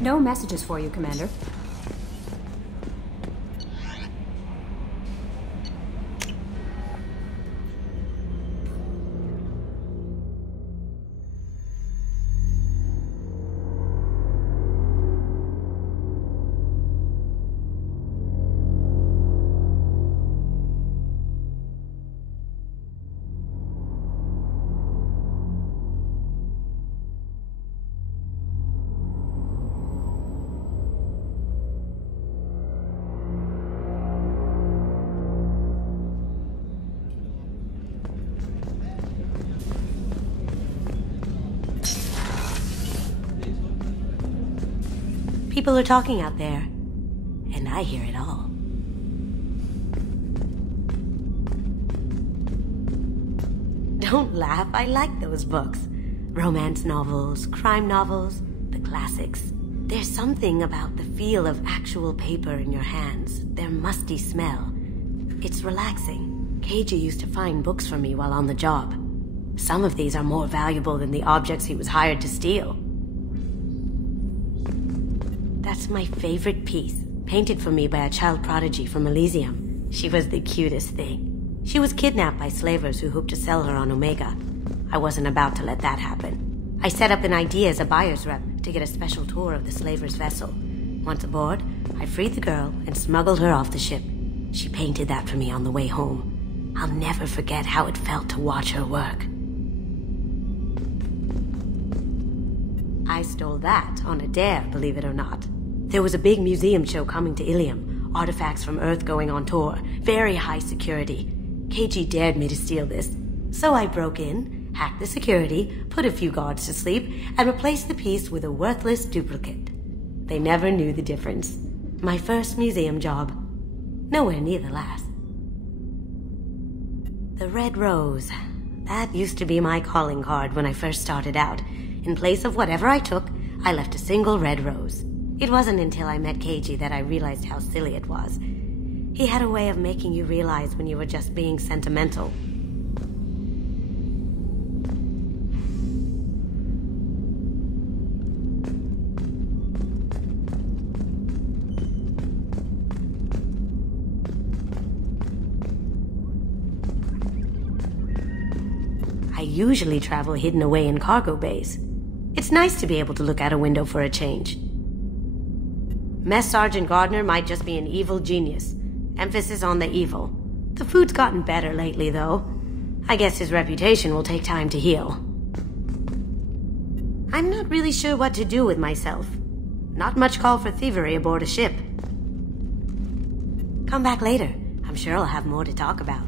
No messages for you, Commander. People are talking out there, and I hear it all. Don't laugh, I like those books. Romance novels, crime novels, the classics. There's something about the feel of actual paper in your hands, their musty smell. It's relaxing. Kirgeez used to find books for me while on the job. Some of these are more valuable than the objects he was hired to steal. That's my favorite piece, painted for me by a child prodigy from Elysium. She was the cutest thing. She was kidnapped by slavers who hoped to sell her on Omega. I wasn't about to let that happen. I set up an idea as a buyer's rep to get a special tour of the slaver's vessel. Once aboard, I freed the girl and smuggled her off the ship. She painted that for me on the way home. I'll never forget how it felt to watch her work. I stole that on a dare, believe it or not. There was a big museum show coming to Ilium. Artifacts from Earth going on tour. Very high security. Kirgeez dared me to steal this. So I broke in, hacked the security, put a few guards to sleep, and replaced the piece with a worthless duplicate. They never knew the difference. My first museum job. Nowhere near the last. The Red Rose. That used to be my calling card when I first started out. In place of whatever I took, I left a single red rose. It wasn't until I met Kirgeez that I realized how silly it was. He had a way of making you realize when you were just being sentimental. I usually travel hidden away in cargo bays. It's nice to be able to look out a window for a change. Mess Sergeant Gardner might just be an evil genius. Emphasis on the evil. The food's gotten better lately, though. I guess his reputation will take time to heal. I'm not really sure what to do with myself. Not much call for thievery aboard a ship. Come back later. I'm sure I'll have more to talk about.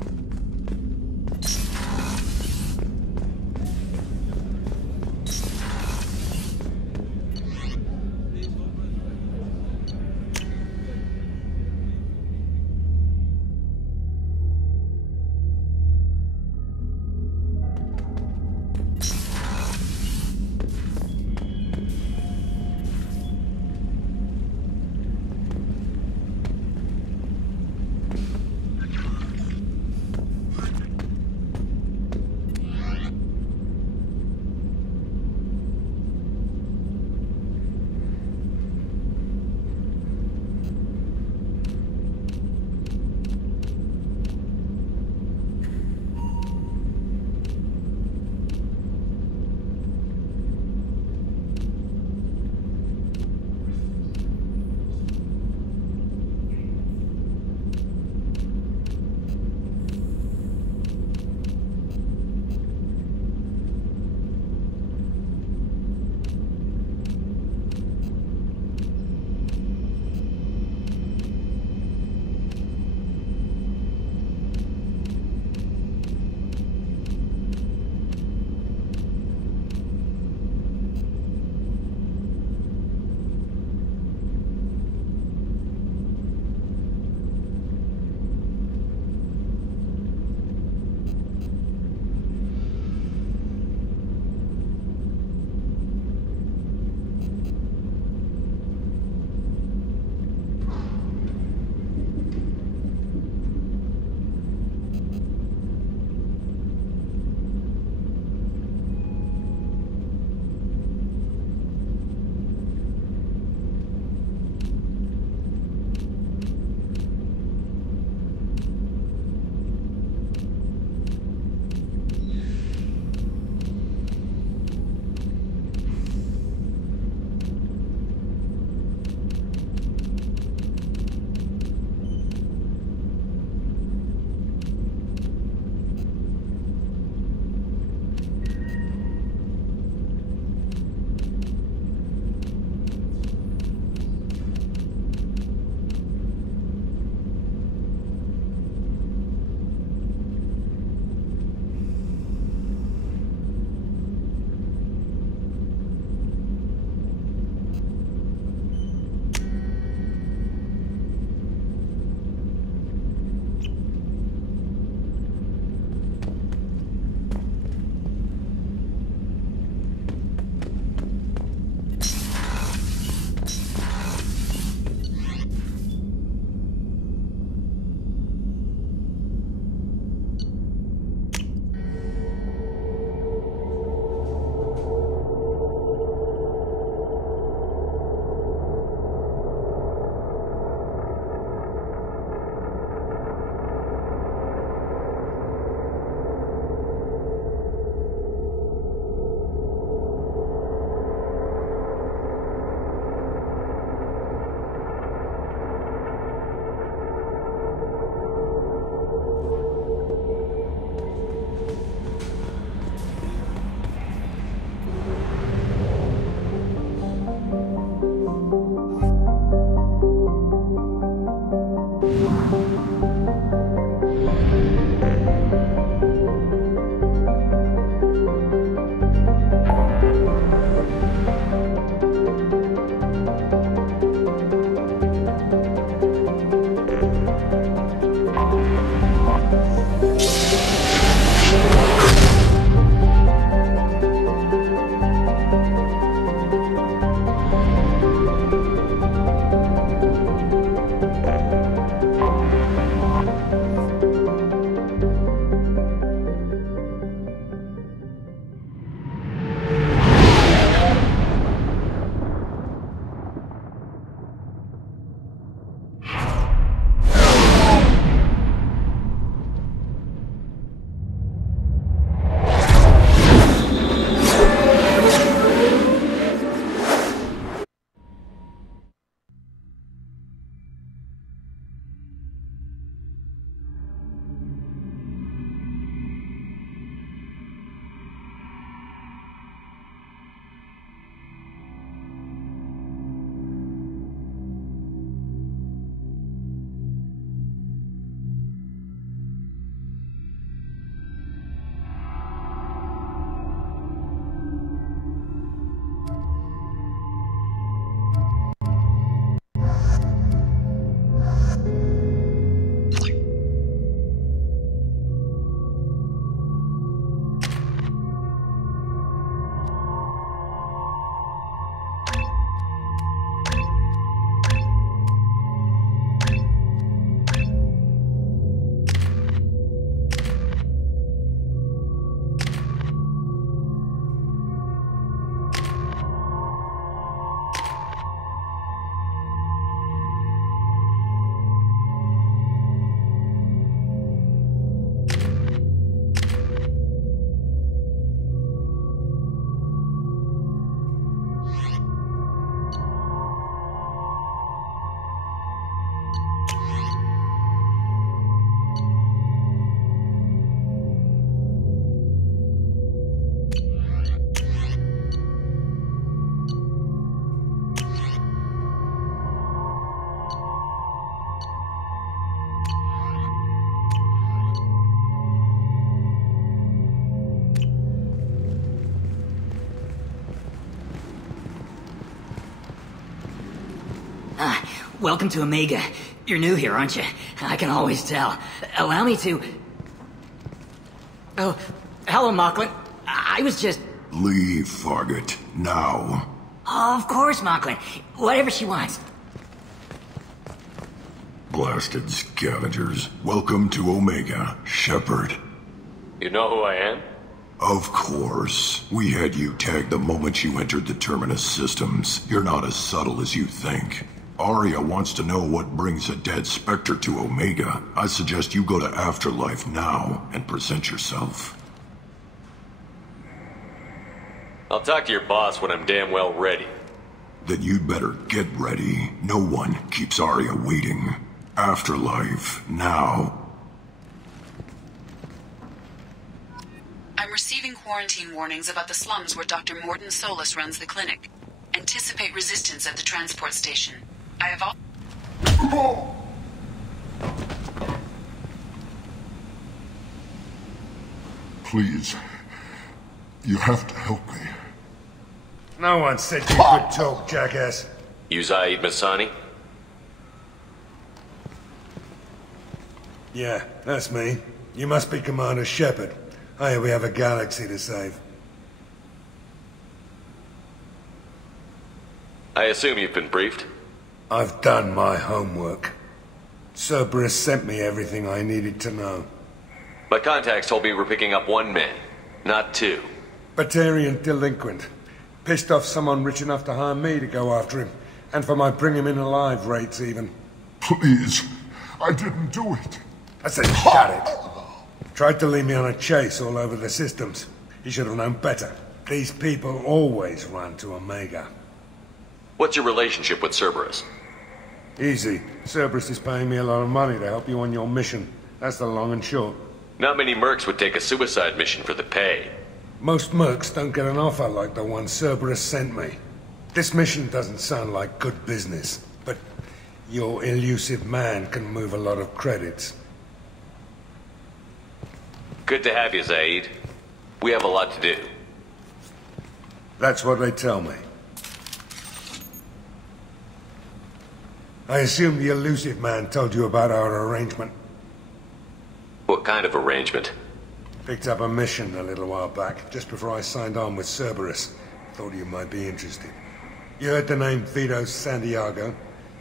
Welcome to Omega. You're new here, aren't you? I can always tell. Allow me to... Oh, hello, Mocklin. I was just... Leave, Fargate. Now. Oh, of course, Mocklin. Whatever she wants. Blasted scavengers. Welcome to Omega, Shepard. You know who I am? Of course. We had you tagged the moment you entered the Terminus systems. You're not as subtle as you think. Aria wants to know what brings a dead Spectre to Omega. I suggest you go to Afterlife now and present yourself. I'll talk to your boss when I'm damn well ready. Then you'd better get ready. No one keeps Aria waiting. Afterlife, now. I'm receiving quarantine warnings about the slums where Dr. Mordin Solus runs the clinic. Anticipate resistance at the transport station. I have all... Please, you have to help me. No one said you could talk, jackass. You Zaeed Masani? Yeah, that's me. You must be Commander Shepard. Hey, we have a galaxy to save. I assume you've been briefed? I've done my homework. Cerberus sent me everything I needed to know. My contacts told me we're picking up one man, not two. Batarian delinquent. Pissed off someone rich enough to hire me to go after him. And for my bring him in alive rates, even. Please, I didn't do it. I said shut it. Tried to lead me on a chase all over the systems. He should have known better. These people always run to Omega. What's your relationship with Cerberus? Easy. Cerberus is paying me a lot of money to help you on your mission. That's the long and short. Not many mercs would take a suicide mission for the pay. Most mercs don't get an offer like the one Cerberus sent me. This mission doesn't sound like good business, but your elusive man can move a lot of credits. Good to have you, Zaeed. We have a lot to do. That's what they tell me. I assume the elusive man told you about our arrangement. What kind of arrangement? Picked up a mission a little while back, just before I signed on with Cerberus. Thought you might be interested. You heard the name Vito Santiago?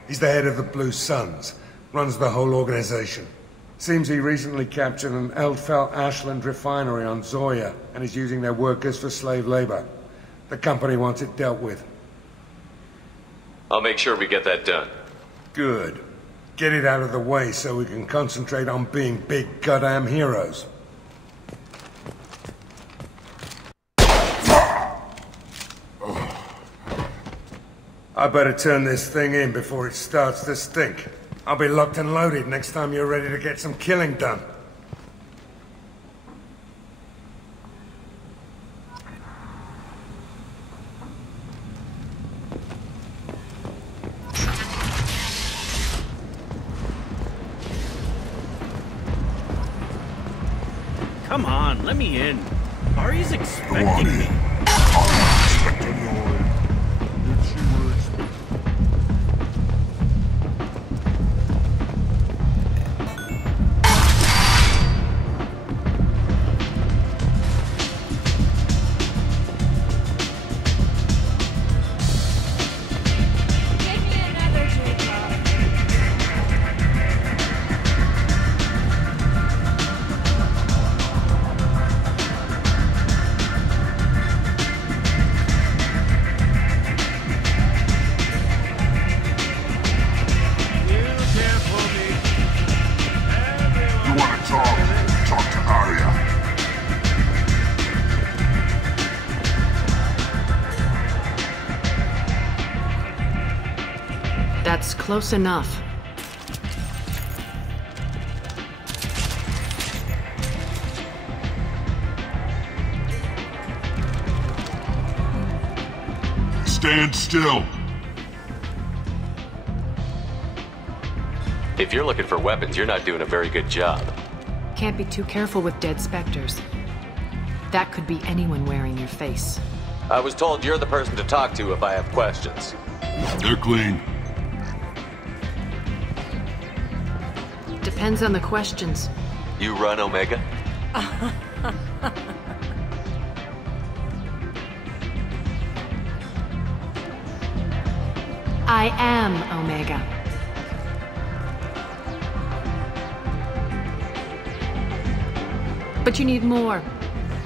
He's the head of the Blue Suns, runs the whole organization. Seems he recently captured an Eldfell Ashland refinery on Zoya and is using their workers for slave labor. The company wants it dealt with. I'll make sure we get that done. Good. Get it out of the way so we can concentrate on being big goddamn heroes. I better turn this thing in before it starts to stink. I'll be locked and loaded next time you're ready to get some killing done. Come on, let me in. Ari's expecting me. Talk to Aria. That's close enough. Stand still. If you're looking for weapons, you're not doing a very good job. Can't be too careful with dead specters. That could be anyone wearing your face. I was told you're the person to talk to if I have questions. They're clean. Depends on the questions. You run Omega? I am Omega. But you need more.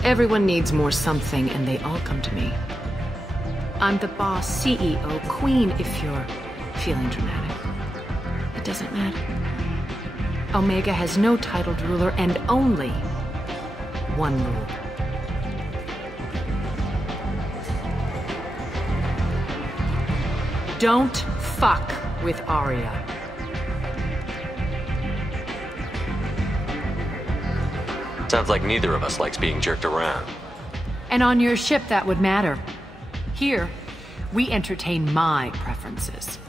Everyone needs more something, and they all come to me. I'm the boss, CEO, queen, if you're feeling dramatic. It doesn't matter. Omega has no titled ruler and only one rule. Don't fuck with Aria. Sounds like neither of us likes being jerked around. And on your ship, that would matter. Here, we entertain my preferences.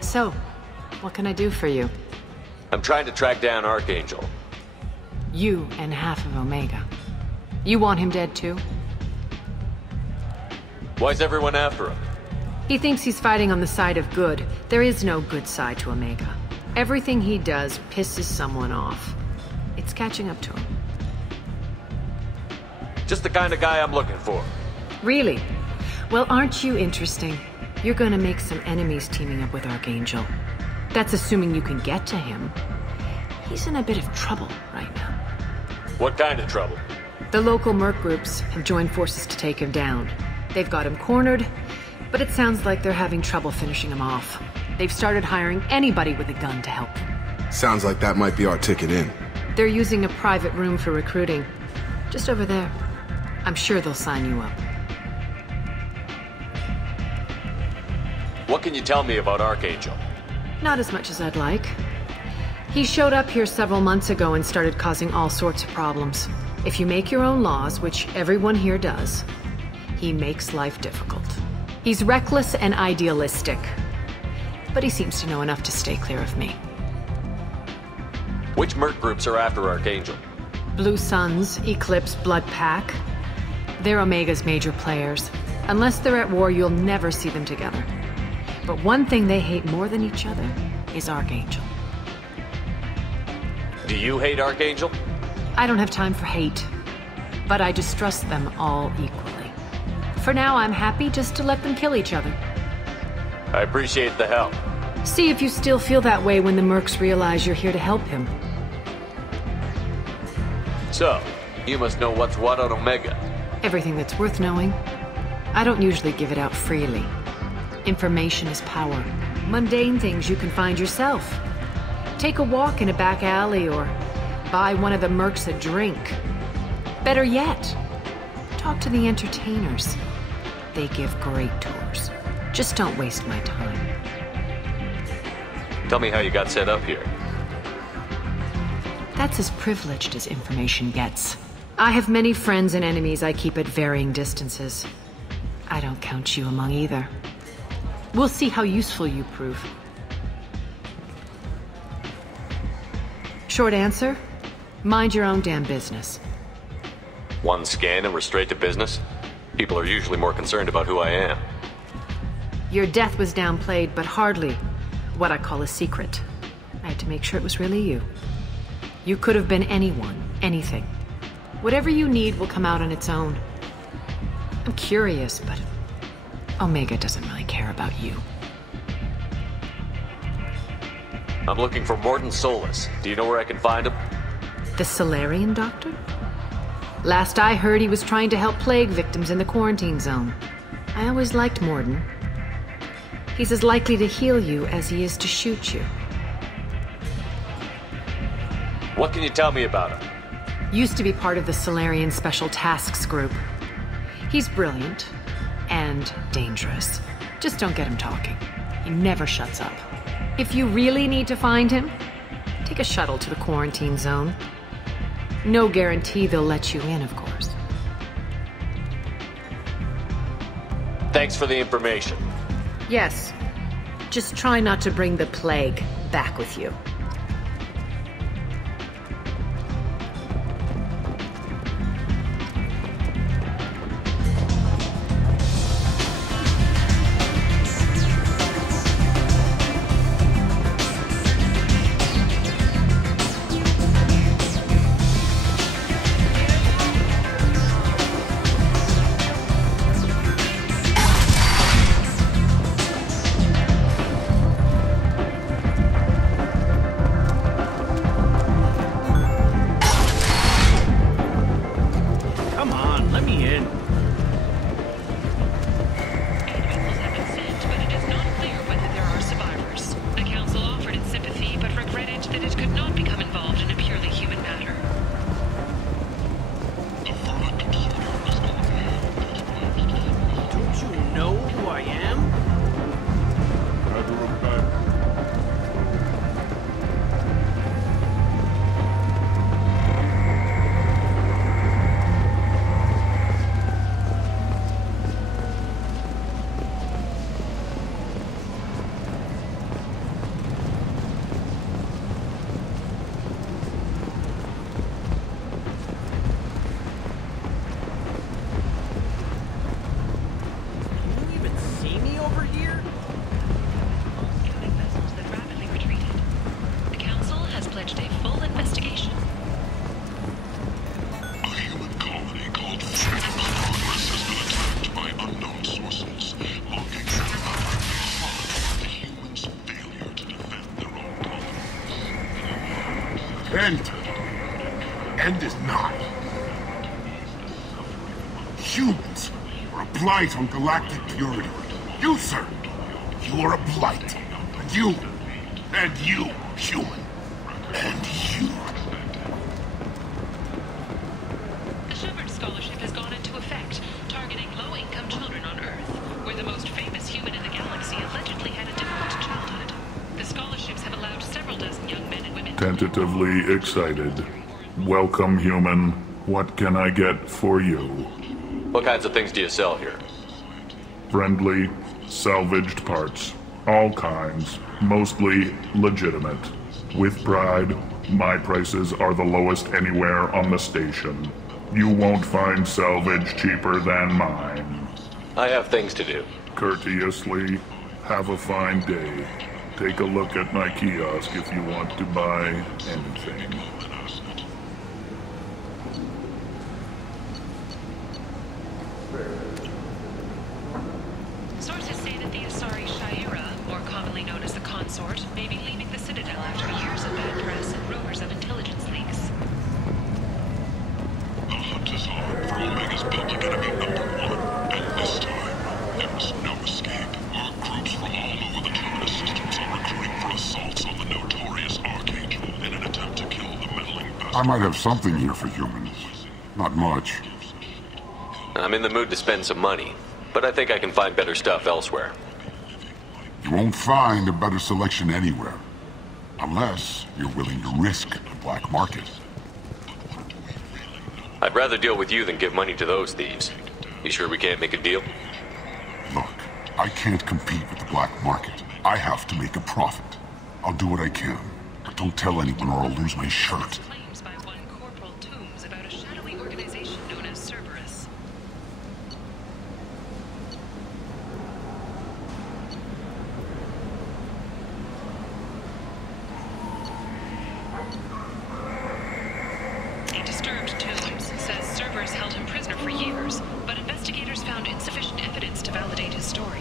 So, what can I do for you? I'm trying to track down Archangel. You and half of Omega. You want him dead too? Why's everyone after him? He thinks he's fighting on the side of good. There is no good side to Omega. Everything he does pisses someone off. It's catching up to him. Just the kind of guy I'm looking for. Really? Well, aren't you interesting? You're gonna make some enemies teaming up with Archangel. That's assuming you can get to him. He's in a bit of trouble right now. What kind of trouble? The local merc groups have joined forces to take him down. They've got him cornered, but it sounds like they're having trouble finishing him off. They've started hiring anybody with a gun to help them. Sounds like that might be our ticket in. They're using a private room for recruiting. Just over there. I'm sure they'll sign you up. What can you tell me about Archangel? Not as much as I'd like. He showed up here several months ago and started causing all sorts of problems. If you make your own laws, which everyone here does, he makes life difficult. He's reckless and idealistic, but he seems to know enough to stay clear of me. Which merc groups are after Archangel? Blue Suns, Eclipse, Blood Pack. They're Omega's major players. Unless they're at war, you'll never see them together. But one thing they hate more than each other is Archangel. Do you hate Archangel? I don't have time for hate, but I distrust them all equally. For now, I'm happy just to let them kill each other. I appreciate the help. See if you still feel that way when the mercs realize you're here to help him. So, you must know what's what on Omega. Everything that's worth knowing. I don't usually give it out freely. Information is power. Mundane things you can find yourself. Take a walk in a back alley or buy one of the mercs a drink. Better yet, talk to the entertainers. They give great tours. Just don't waste my time. Tell me how you got set up here. That's as privileged as information gets. I have many friends and enemies I keep at varying distances. I don't count you among either. We'll see how useful you prove. Short answer, mind your own damn business. One scan and we're straight to business? People are usually more concerned about who I am. Your death was downplayed, but hardly what I call a secret. I had to make sure it was really you. You could have been anyone, anything. Whatever you need will come out on its own. I'm curious, but Omega doesn't really care about you. I'm looking for Mordin Solus. Do you know where I can find him? The Solarian doctor? Last I heard, he was trying to help plague victims in the quarantine zone. I always liked Mordin. He's as likely to heal you as he is to shoot you. What can you tell me about him? Used to be part of the Solarian Special Tasks Group. He's brilliant and dangerous. Just don't get him talking. He never shuts up. If you really need to find him, take a shuttle to the quarantine zone. No guarantee they'll let you in, of course. Thanks for the information. Yes. Just try not to bring the plague back with you. End. End is not. Humans are a blight on galactic purity. You, sir, you are a blight. And you, human. And you. The Shepard Scholarship has gone into effect, targeting low-income children on Earth, where the most famous human in the galaxy allegedly had a difficult childhood. The scholarships have allowed several dozen young men and women... Tentatively excited. Welcome, human. What can I get for you? What kinds of things do you sell here? Friendly, salvaged parts. All kinds. Mostly legitimate. With pride, my prices are the lowest anywhere on the station. You won't find salvage cheaper than mine. I have things to do. Courteously, have a fine day. Take a look at my kiosk if you want to buy anything. Sources say that the Asari Shaira, more commonly known as the Consort, may be leaving the Citadel after years of bad press and rumors of intelligence leaks. The hunt is on for Omega's public enemy #1, and this time, there is no escape. Our groups from all over the Terminus systems are recruiting for assaults on the notorious Archangel in an attempt to kill the meddling bastard. I might have something here for humans. Not much. I'm in the mood to spend some money, but I think I can find better stuff elsewhere. You won't find a better selection anywhere. Unless you're willing to risk the black market. I'd rather deal with you than give money to those thieves. You sure we can't make a deal? Look, I can't compete with the black market. I have to make a profit. I'll do what I can, but don't tell anyone or I'll lose my shirt. Claims by one Corporal Toombs about a shadowy organization known as Cerberus. A disturbed Toombs says Cerberus held him prisoner for years, but investigators found insufficient evidence to validate his story.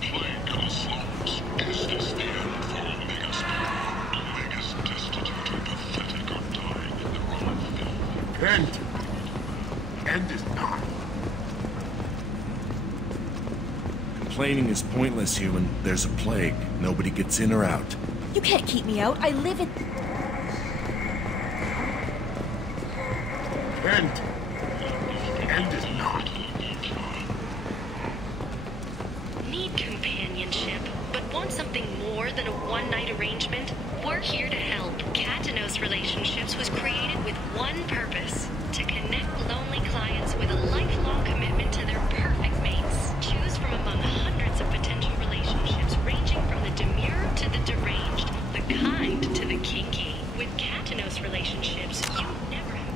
Plague on the slopes. Is this the end for Omega's people? Omega's destitute and pathetic are dying in their own filth. End. End is not. Complaining is pointless, human. There's a plague. Nobody gets in or out. You can't keep me out. I live in... End. End is not. Need companionship, but want something more than a one-night arrangement? We're here to help. Katanos Relationships was created with one purpose: to connect lonely clients with a lifelong commitment to their perfect mates. Choose from among hundreds of potential relationships ranging from the demure to the deranged, the kind to the kinky. With Katanos Relationships, you never have...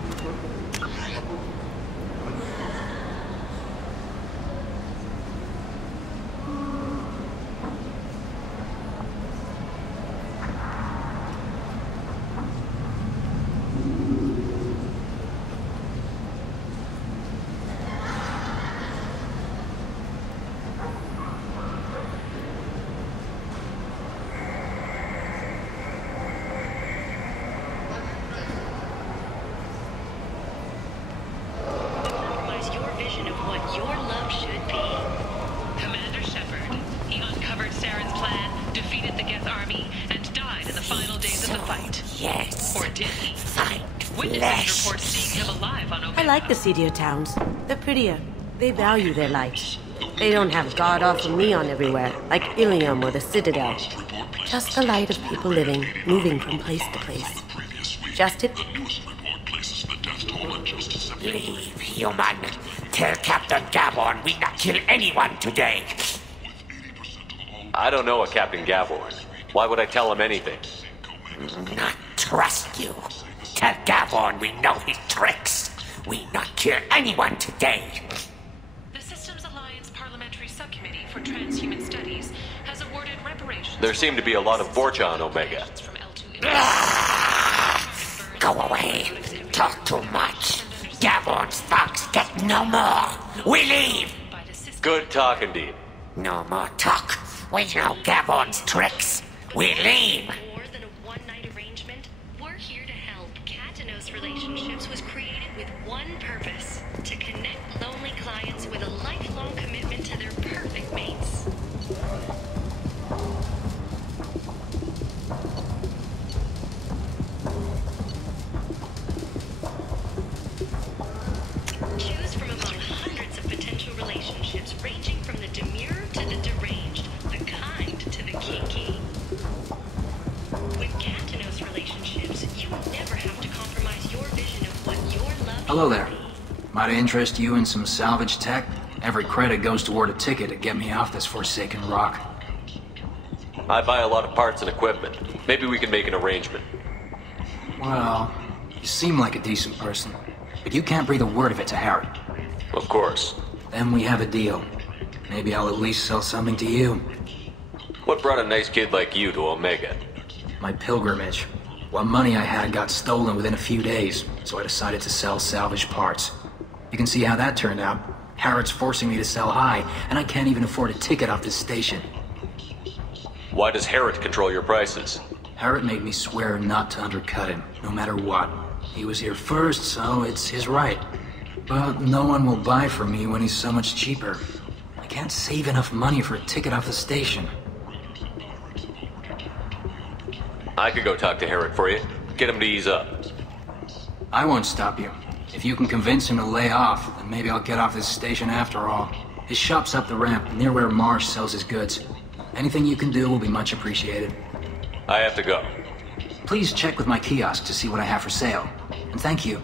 compromise your vision of what your love should be. Commander Shepard. He uncovered Saren's plan, defeated the Geth army, and died in the final days of the fight. Yes. Or did he? Fight Witnesses flesh. report seeing him alive on Omega. I like the seedier towns. They're prettier. They value their light. They don't have god-awful neon everywhere, like Ilium or the Citadel. Just the light of people living, moving from place to place. Just it. Leave, human. Tell Captain Gaborn we not kill anyone today. I don't know a Captain Gavorn. Why would I tell him anything? Not trust you. Tell Gaborn we know his tricks. We not kill anyone today. The Systems Alliance Parliamentary Subcommittee for Transhuman Studies has awarded reparations... There seem to be a lot of Vorcha on Omega. Go away. Talk too much. Gabon's thugs get no more. We leave. Good talking to you. No more talk. We know Gabon's tricks. We leave. More than a one-night arrangement, we're here to help. Katanos Relationships was created with one purpose: to connect lonely clients with a lifelong commitment to their perfect mates. Choose from among hundreds of potential relationships ranging from the demure to the deranged, the kind to the kinky. With Katanos Relationships, you never have to compromise your vision of what your love. Hello there. Might I interest you in some salvage tech? Every credit goes toward a ticket to get me off this forsaken rock. I buy a lot of parts and equipment. Maybe we can make an arrangement. Well, you seem like a decent person, but you can't breathe a word of it to Harry. Of course. Then we have a deal. Maybe I'll at least sell something to you. What brought a nice kid like you to Omega? My pilgrimage. What money I had got stolen within a few days, so I decided to sell salvage parts. You can see how that turned out. Harrod's forcing me to sell high, and I can't even afford a ticket off this station. Why does Harrod control your prices? Harrod made me swear not to undercut him, no matter what. He was here first, so it's his right. But no one will buy from me when he's so much cheaper. I can't save enough money for a ticket off the station. I could go talk to Harrod for you. Get him to ease up. I won't stop you. If you can convince him to lay off, then maybe I'll get off this station after all. His shop's up the ramp, near where Marsh sells his goods. Anything you can do will be much appreciated. I have to go. Please check with my kiosk to see what I have for sale. And thank you.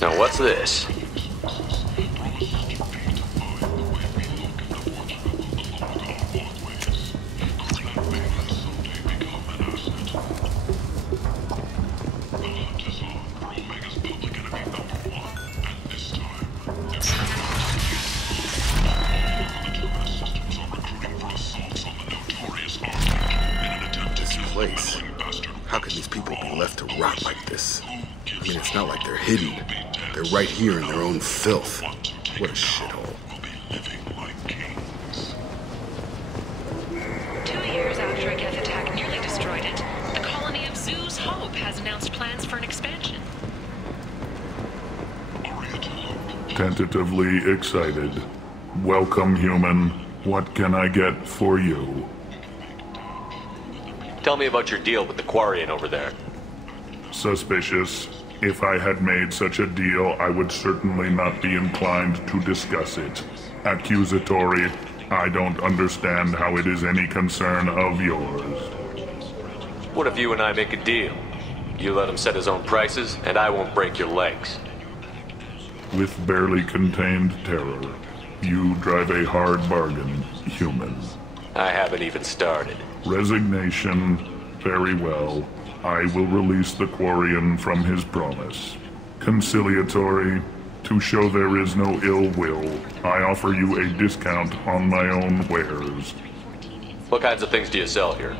Now what's this? Place. How can these people be left to rot like this? I mean, it's not like they're hidden. They're right here in their own filth. What a shithole. 2 years after a Geth attack nearly destroyed it, the colony of Zoo's Hope has announced plans for an expansion. Tentatively excited. Welcome, human. What can I get for you? Tell me about your deal with the Quarian over there. Suspicious. If I had made such a deal, I would certainly not be inclined to discuss it. Accusatory. I don't understand how it is any concern of yours. What if you and I make a deal? You let him set his own prices, and I won't break your legs. With barely contained terror, you drive a hard bargain, human. I haven't even started. Resignation. Very well. I will release the Quarian from his promise. Conciliatory. To show there is no ill will, I offer you a discount on my own wares. What kinds of things do you sell here?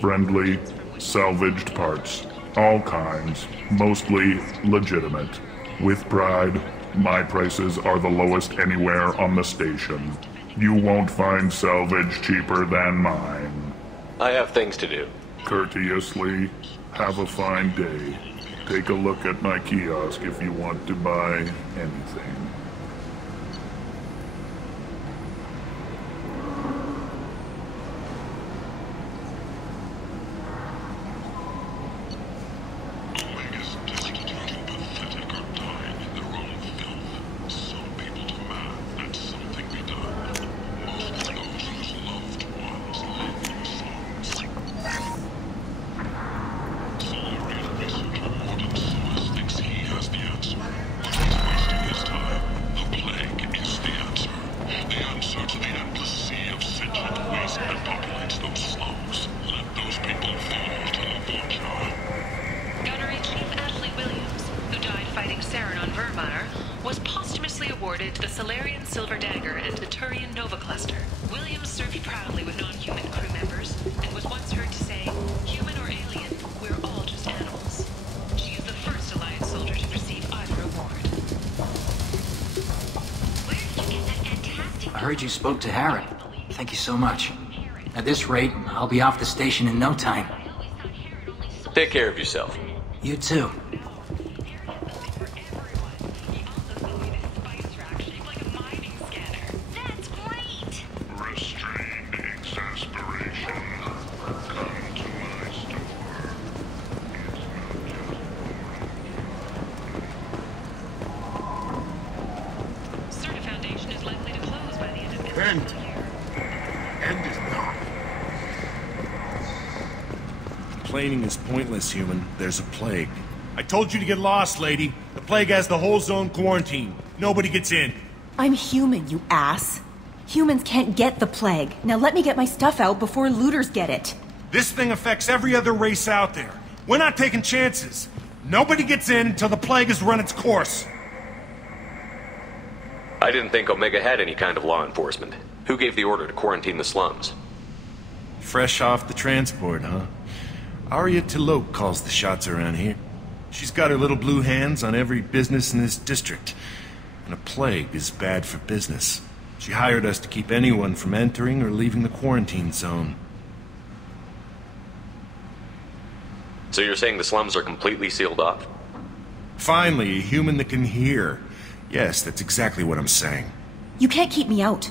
Friendly, salvaged parts. All kinds. Mostly legitimate. With pride, my prices are the lowest anywhere on the station. You won't find salvage cheaper than mine. I have things to do. Courteously, have a fine day. Take a look at my kiosk if you want to buy anything. Was posthumously awarded the Solarian Silver Dagger and the Turian Nova Cluster. Williams served proudly with non-human crew members and was once heard to say, "Human or alien, we're all just animals." She is the first Alliance soldier to receive either award. Where did you get that fantastic... I heard you spoke to Harry. Thank you so much. At this rate, I'll be off the station in no time. Take care of yourself. You too. That's great! Restrained exasperation. Come to my store. Certa Foundation is likely to close by the end of this End. fiscal year. End is not. Complaining is pointless, human. There's a plague. I told you to get lost, lady. The plague has the whole zone quarantined. Nobody gets in. I'm human, you ass. Humans can't get the plague. Now let me get my stuff out before looters get it. This thing affects every other race out there. We're not taking chances. Nobody gets in until the plague has run its course. I didn't think Omega had any kind of law enforcement. Who gave the order to quarantine the slums? Fresh off the transport, huh? Aria calls the shots around here. She's got her little blue hands on every business in this district. And a plague is bad for business. She hired us to keep anyone from entering or leaving the quarantine zone. So you're saying the slums are completely sealed off? Finally, a human that can hear. Yes, that's exactly what I'm saying. You can't keep me out.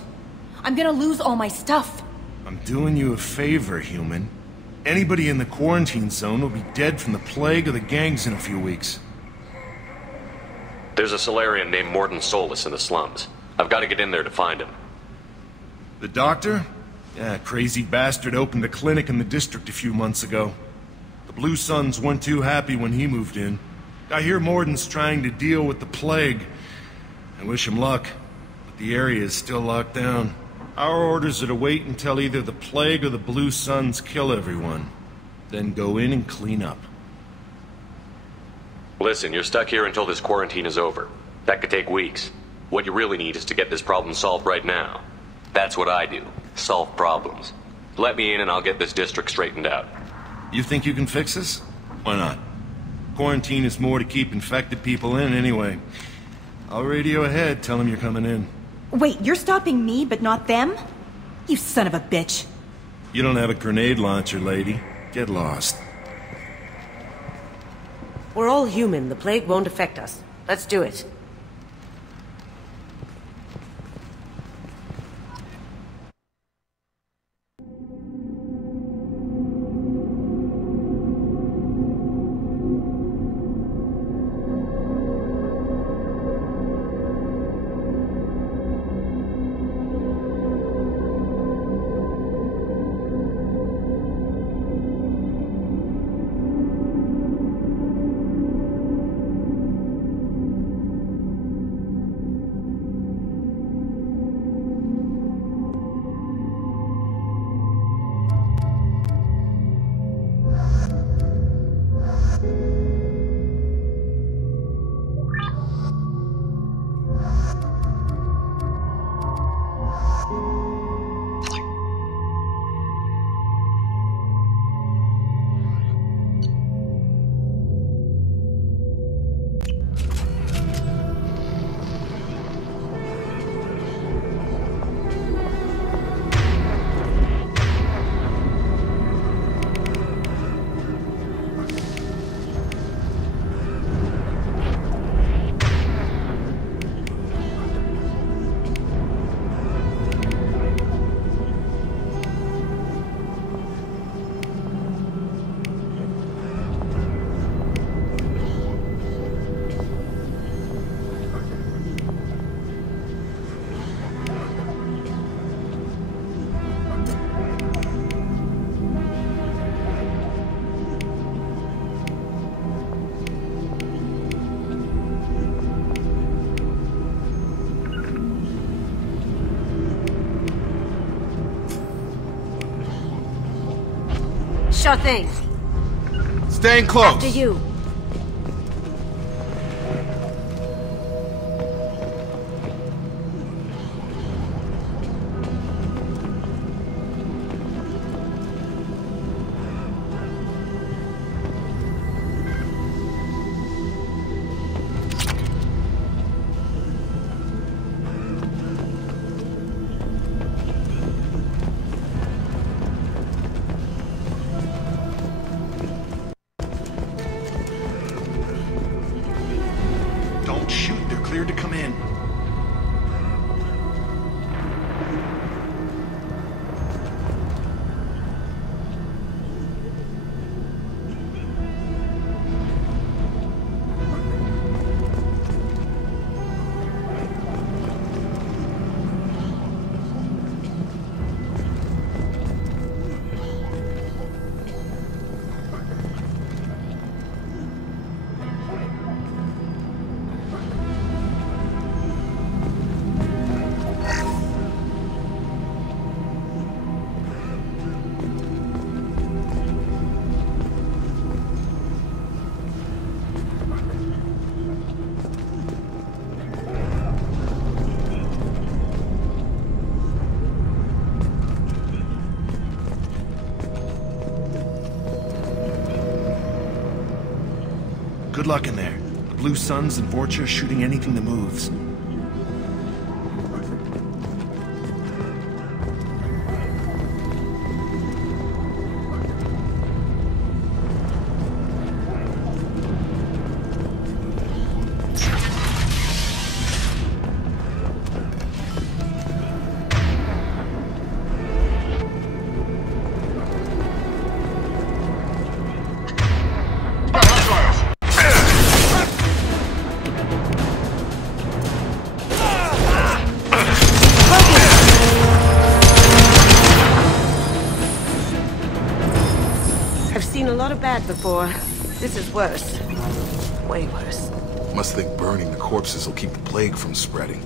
I'm gonna lose all my stuff. I'm doing you a favor, human. Anybody in the quarantine zone will be dead from the plague or the gangs in a few weeks. There's a Solarian named Mordin Solus in the slums. I've got to get in there to find him. The doctor? Yeah, crazy bastard opened a clinic in the district a few months ago. The Blue Suns weren't too happy when he moved in. I hear Mordin's trying to deal with the plague. I wish him luck, but the area is still locked down. Our orders are to wait until either the plague or the Blue Suns kill everyone. Then go in and clean up. Listen, you're stuck here until this quarantine is over. That could take weeks. What you really need is to get this problem solved right now. That's what I do. Solve problems. Let me in and I'll get this district straightened out. You think you can fix this? Why not? Quarantine is more to keep infected people in anyway. I'll radio ahead, tell them you're coming in. Wait, you're stopping me, but not them? You son of a bitch. You don't have a grenade launcher, lady. Get lost. We're all human. The plague won't affect us. Let's do it. Sure thing. Staying close. After you. Good luck in there. The Blue Suns and Vorcha are shooting anything that moves. Bad before. This is worse. Way worse. Must think burning the corpses will keep the plague from spreading.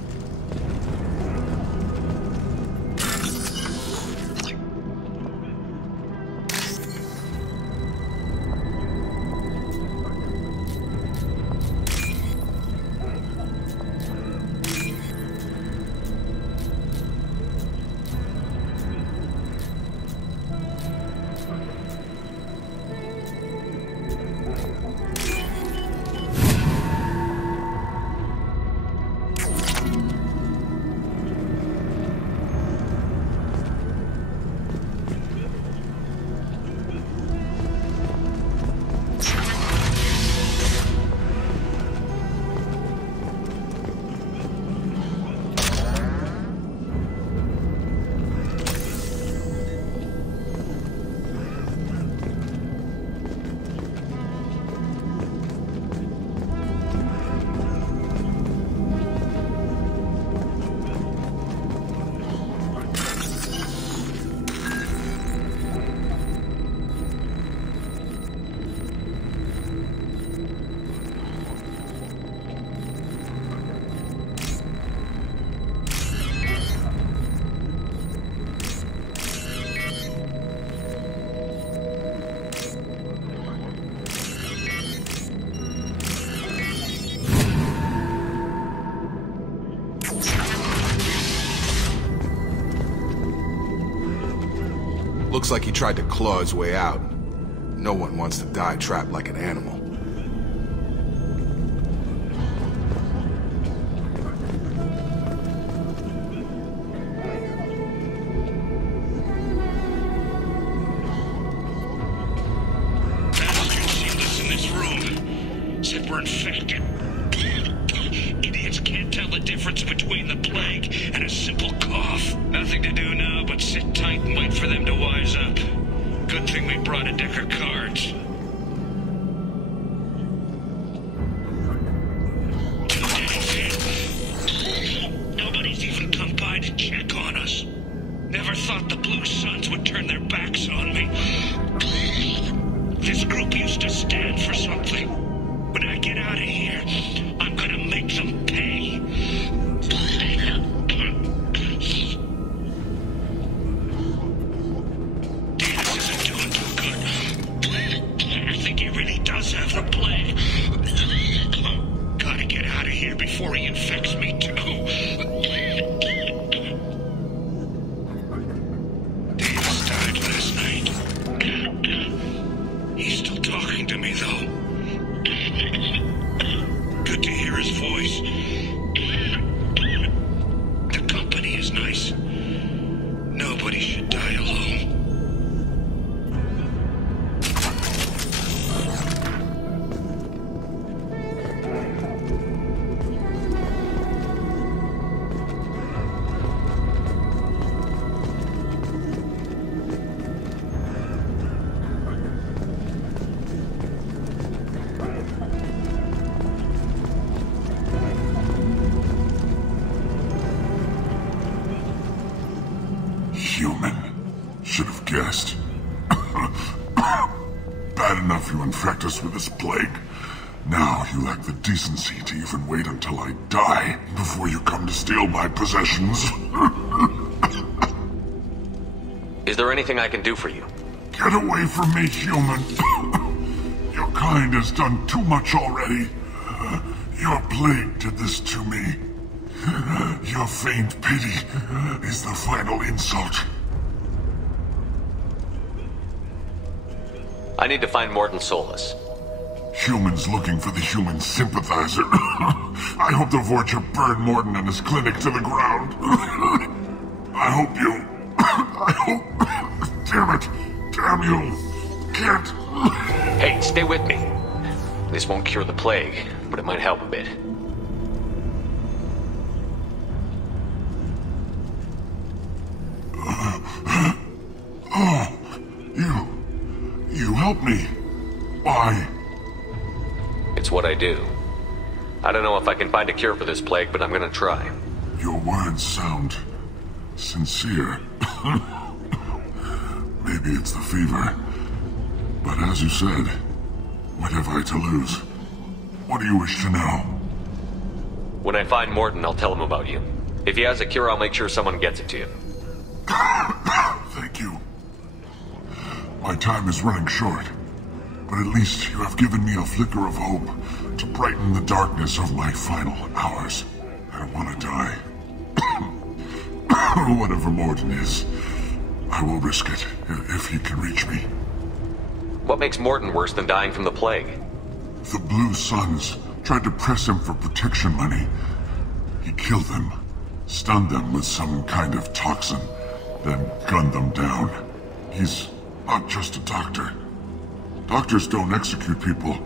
Looks like he tried to claw his way out. No one wants to die trapped like an animal. Bastards sealed us in this room. Said we're infected. Idiots can't tell the difference between the plague and a simple cough. Nothing to do now but sit tight and wait for them to wise up. Good thing we brought a deck of cards. Nobody's even come by to check on us. Never thought the Blue Suns would turn their backs on me. This group used to stand for something. When I get out of here, I'm gonna make them pay. This isn't doing too good. I think he really does have the plague. Gotta get out of here before he infects me too. Davis died last night. He's still talking to me though. Good to hear his voice. The company is nice. Nobody should die alone. Human. Should have guessed. Bad enough you infect us with this plague. Now you lack the decency to even wait until I die before you come to steal my possessions. Is there anything I can do for you? Get away from me, human. Your kind has done too much already. Your plague did this to me. Your feigned pity is the final insult. I need to find Mordin Solus. Humans looking for the human sympathizer. I hope the Vorcha burn Mordin and his clinic to the ground. I hope you... I hope... Damn it. Damn you. Can't... Hey, stay with me. This won't cure the plague, but it might help a bit. Oh, you helped me. Why? It's what I do. I don't know if I can find a cure for this plague, but I'm gonna try. Your words sound sincere. Maybe it's the fever. But as you said, what have I to lose? What do you wish to know? When I find Mordin, I'll tell him about you. If he has a cure, I'll make sure someone gets it to you. Thank you. My time is running short, but at least you have given me a flicker of hope to brighten the darkness of my final hours. I don't want to die. Whatever Mordin is, I will risk it if he can reach me. What makes Mordin worse than dying from the plague? The Blue Suns tried to press him for protection money. He killed them, stunned them with some kind of toxin, then gunned them down. He's not just a doctor. Doctors don't execute people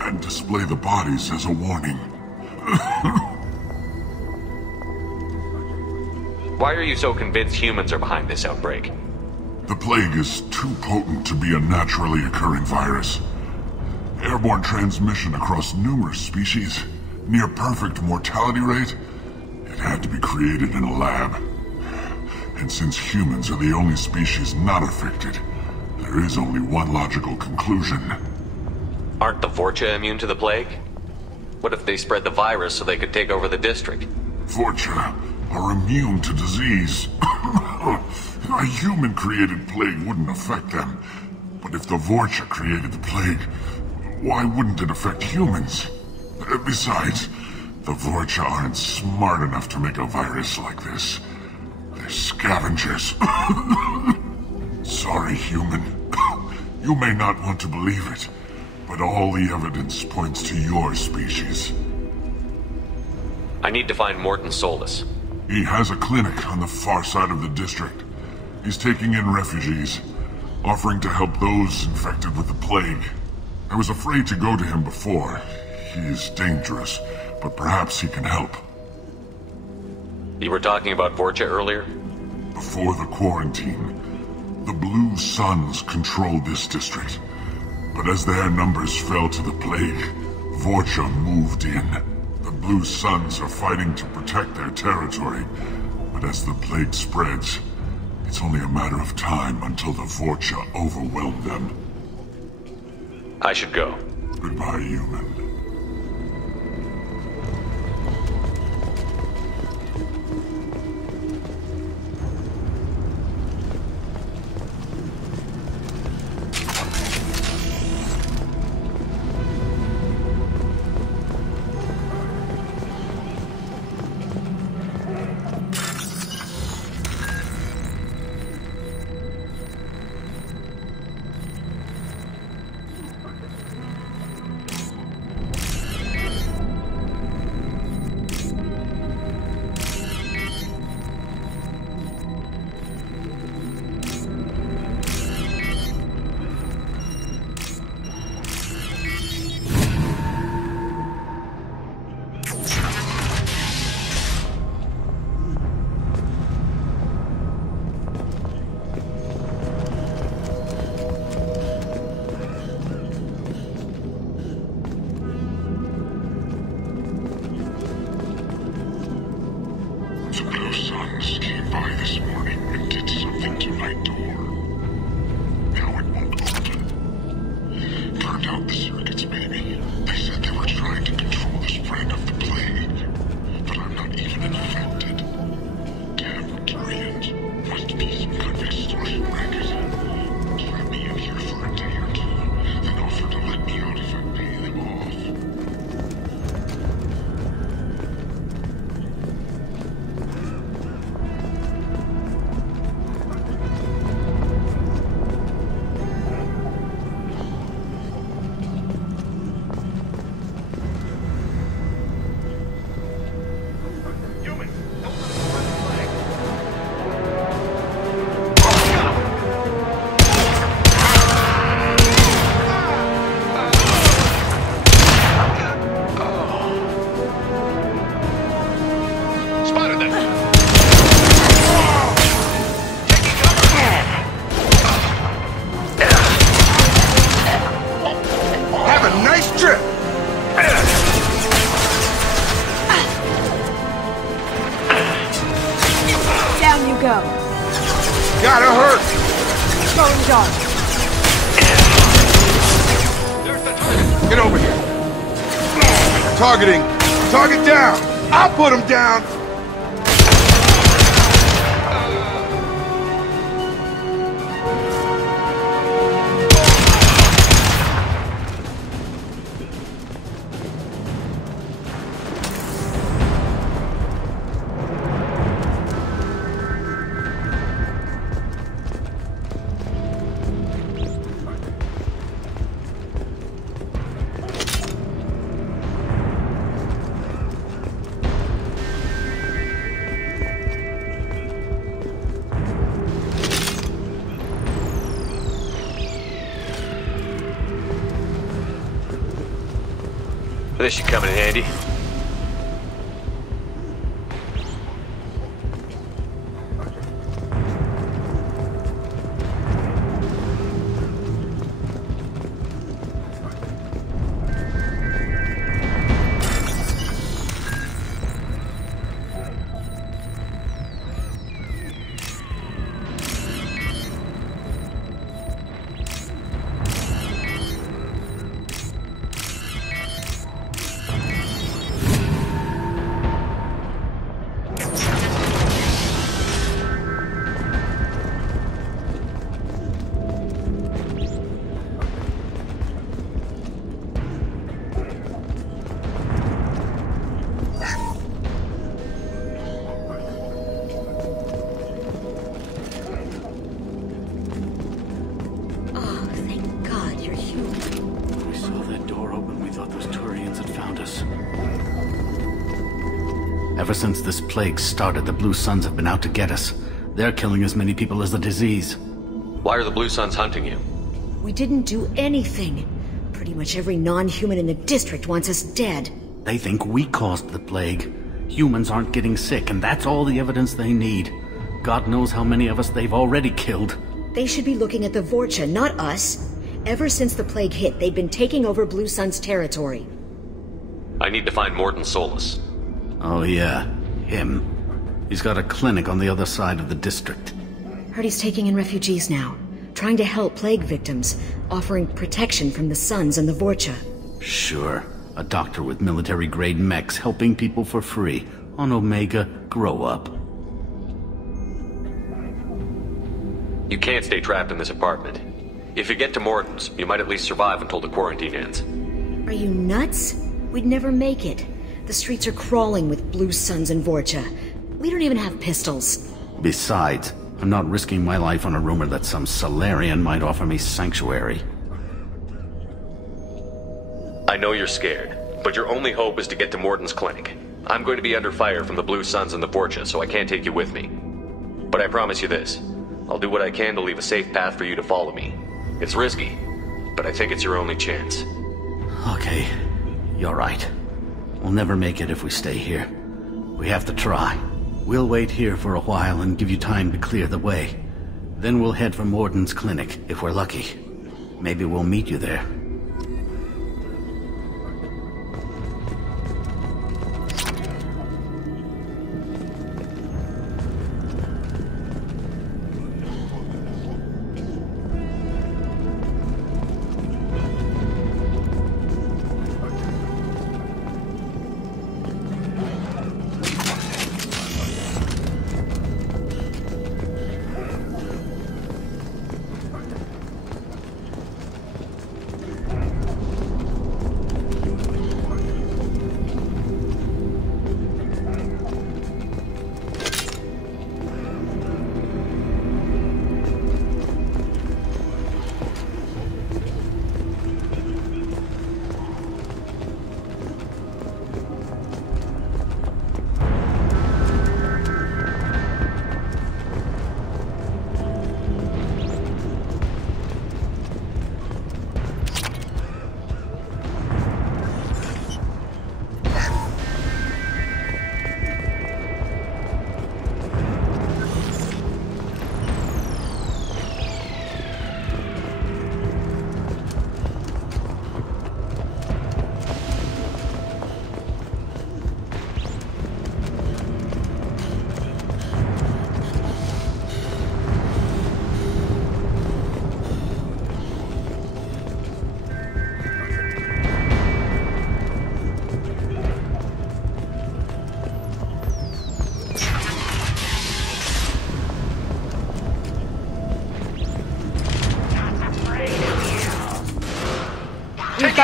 and display the bodies as a warning. Why are you so convinced humans are behind this outbreak? The plague is too potent to be a naturally occurring virus. Airborne transmission across numerous species, near perfect mortality rate. It had to be created in a lab. And since humans are the only species not affected, there is only one logical conclusion. Aren't the Vorcha immune to the plague? What if they spread the virus so they could take over the district? Vorcha are immune to disease. A human-created plague wouldn't affect them. But if the Vorcha created the plague, why wouldn't it affect humans? Besides, the Vorcha aren't smart enough to make a virus like this. They're scavengers. Sorry, human. You may not want to believe it, but all the evidence points to your species. I need to find Mordin Solus. He has a clinic on the far side of the district. He's taking in refugees, offering to help those infected with the plague. I was afraid to go to him before. He is dangerous, but perhaps he can help. You were talking about Vorcha earlier? Before the quarantine, the Blue Suns controlled this district. But as their numbers fell to the plague, Vorcha moved in. The Blue Suns are fighting to protect their territory, but as the plague spreads, it's only a matter of time until the Vorcha overwhelm them. I should go. Goodbye, human. Have a nice trip! Down you go. Gotta hurt! Going dark. Get over here. Targeting. Target down. I'll put him down. This should come in handy. Ever since this plague started, the Blue Suns have been out to get us. They're killing as many people as the disease. Why are the Blue Suns hunting you? We didn't do anything. Pretty much every non-human in the district wants us dead. They think we caused the plague. Humans aren't getting sick, and that's all the evidence they need. God knows how many of us they've already killed. They should be looking at the Vorcha, not us. Ever since the plague hit, they've been taking over Blue Sun's territory. I need to find Mordin Solus. Oh yeah, him. He's got a clinic on the other side of the district. Heard he's taking in refugees now, trying to help plague victims, offering protection from the Suns and the Vorcha. Sure. A doctor with military-grade mechs helping people for free. On Omega, grow up. You can't stay trapped in this apartment. If you get to Mordin's, you might at least survive until the quarantine ends. Are you nuts? We'd never make it. The streets are crawling with Blue Suns and Vorcha. We don't even have pistols. Besides, I'm not risking my life on a rumor that some Solarian might offer me sanctuary. I know you're scared, but your only hope is to get to Mordin's clinic. I'm going to be under fire from the Blue Suns and the Vorcha, so I can't take you with me. But I promise you this. I'll do what I can to leave a safe path for you to follow me. It's risky, but I think it's your only chance. Okay, you're right. We'll never make it if we stay here. We have to try. We'll wait here for a while and give you time to clear the way. Then we'll head for Mordin's clinic, if we're lucky. Maybe we'll meet you there.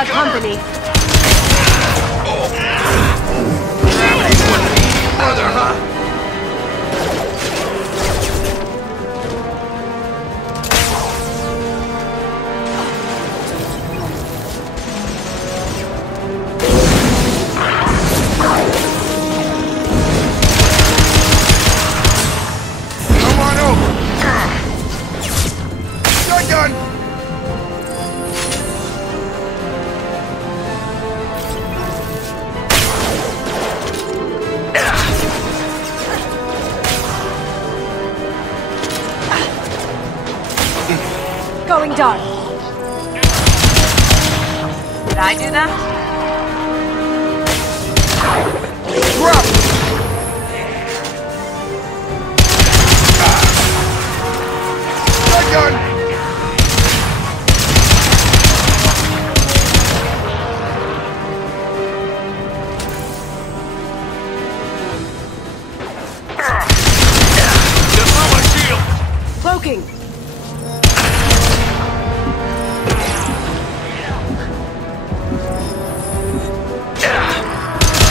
got company. Brother, huh? Come on over. Shotgun. Going dark. Did I do that? Drop. Shotgun. Just throw my shield! Cloaking.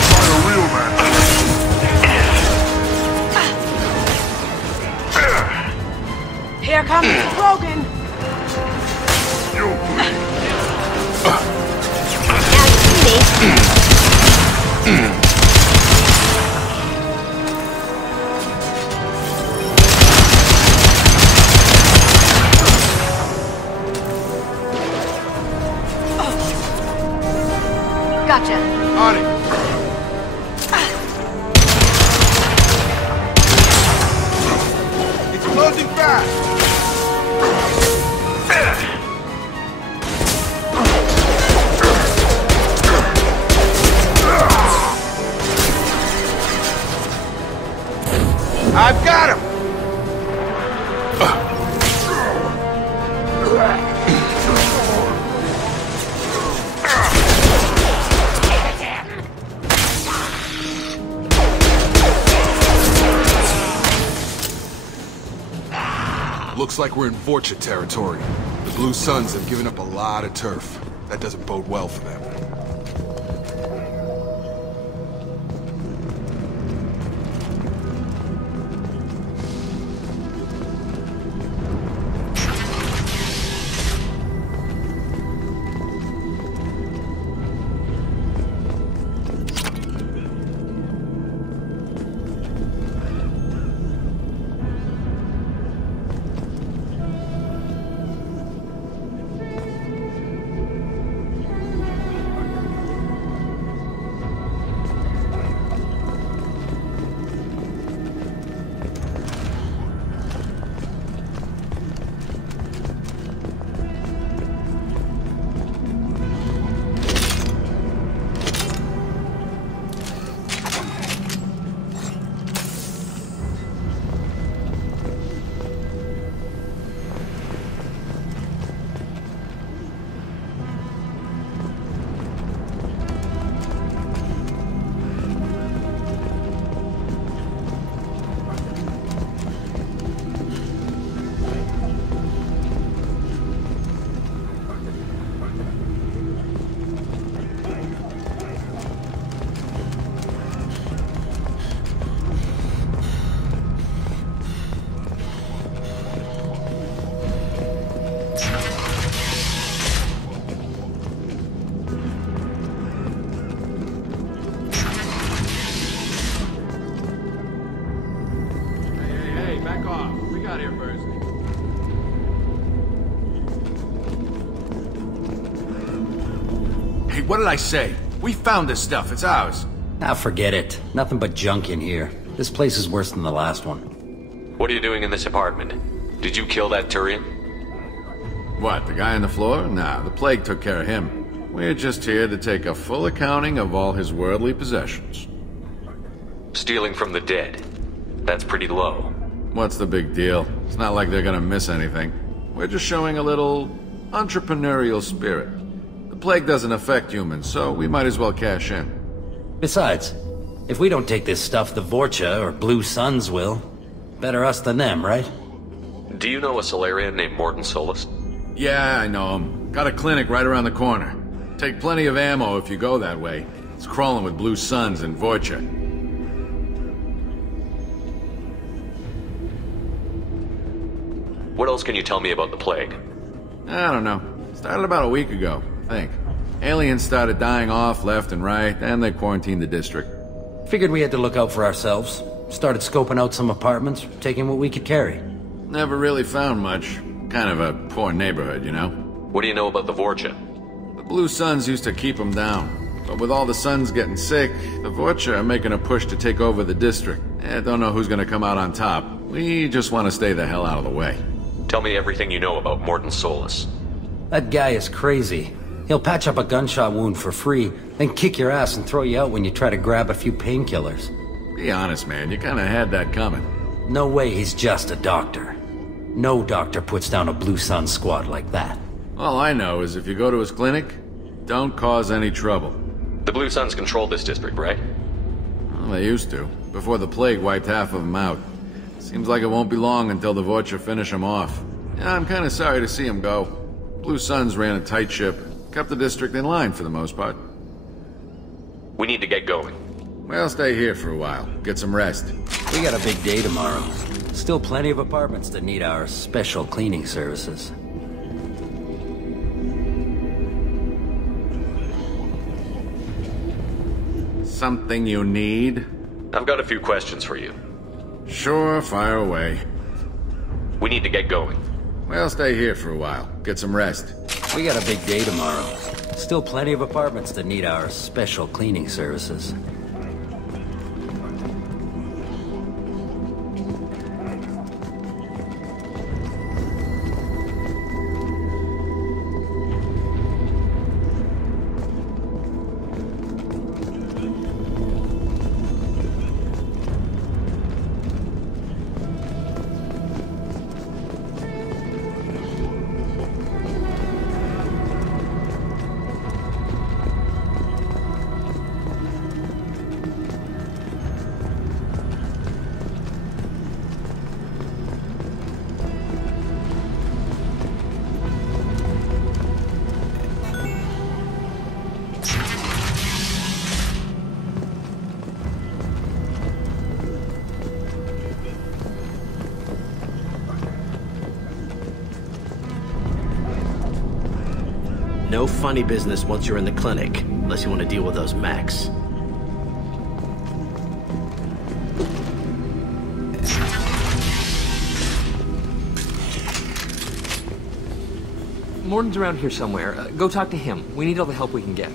Find a real man. Here comes Rogan. You Gotcha. On it. It's closing fast. I've got him. Looks like we're in Vorcha territory. The Blue Suns have given up a lot of turf. That doesn't bode well for them. What did I say? We found this stuff. It's ours. Ah, forget it. Nothing but junk in here. This place is worse than the last one. What are you doing in this apartment? Did you kill that Turian? What, the guy on the floor? Nah, the plague took care of him. We're just here to take a full accounting of all his worldly possessions. Stealing from the dead. That's pretty low. What's the big deal? It's not like they're gonna miss anything. We're just showing a little entrepreneurial spirit. The plague doesn't affect humans, so we might as well cash in. Besides, if we don't take this stuff, the Vorcha or Blue Suns will. Better us than them, right? Do you know a Solarian named Mordin Solus? Yeah, I know him. Got a clinic right around the corner. Take plenty of ammo if you go that way. It's crawling with blue suns and Vorcha. What else can you tell me about the plague? I don't know. Started about a week ago, I think. Aliens started dying off left and right, and they quarantined the district. Figured we had to look out for ourselves. Started scoping out some apartments, taking what we could carry. Never really found much. Kind of a poor neighborhood, you know? What do you know about the Vorcha? The Blue Suns used to keep them down. But with all the Suns getting sick, the Vorcha are making a push to take over the district. Don't know who's gonna come out on top. We just want to stay the hell out of the way. Tell me everything you know about Mordin Solus. That guy is crazy. He'll patch up a gunshot wound for free, then kick your ass and throw you out when you try to grab a few painkillers. Be honest, man. You kinda had that coming. No way he's just a doctor. No doctor puts down a Blue Sun squad like that. All I know is if you go to his clinic, don't cause any trouble. The Blue Suns control this district, right? Well, they used to, before the plague wiped half of them out. Seems like it won't be long until the Vorcha finish them off. Yeah, I'm kinda sorry to see them go. Blue Suns ran a tight ship, kept the district in line for the most part. We need to get going. Well, stay here for a while. Get some rest. We got a big day tomorrow. Still plenty of apartments that need our special cleaning services. Something you need? I've got a few questions for you. Sure, fire away. We need to get going. Well, stay here for a while. Get some rest. We got a big day tomorrow. Still plenty of apartments that need our special cleaning services. No funny business once you're in the clinic, unless you want to deal with those mechs. Mordin's around here somewhere. Go talk to him. We need all the help we can get.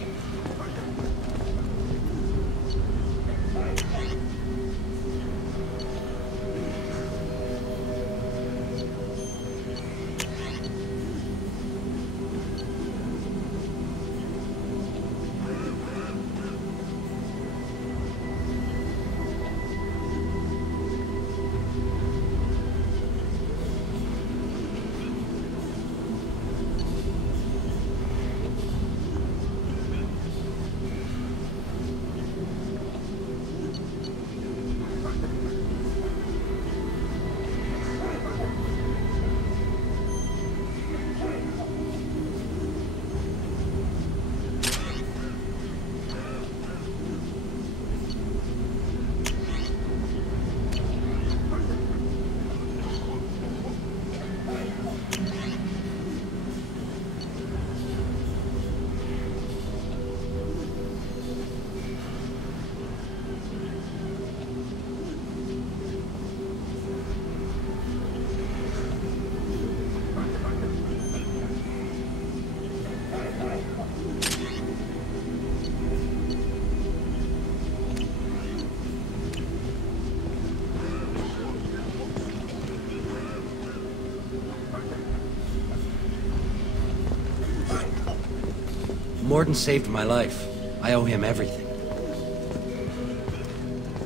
Mordin saved my life. I owe him everything.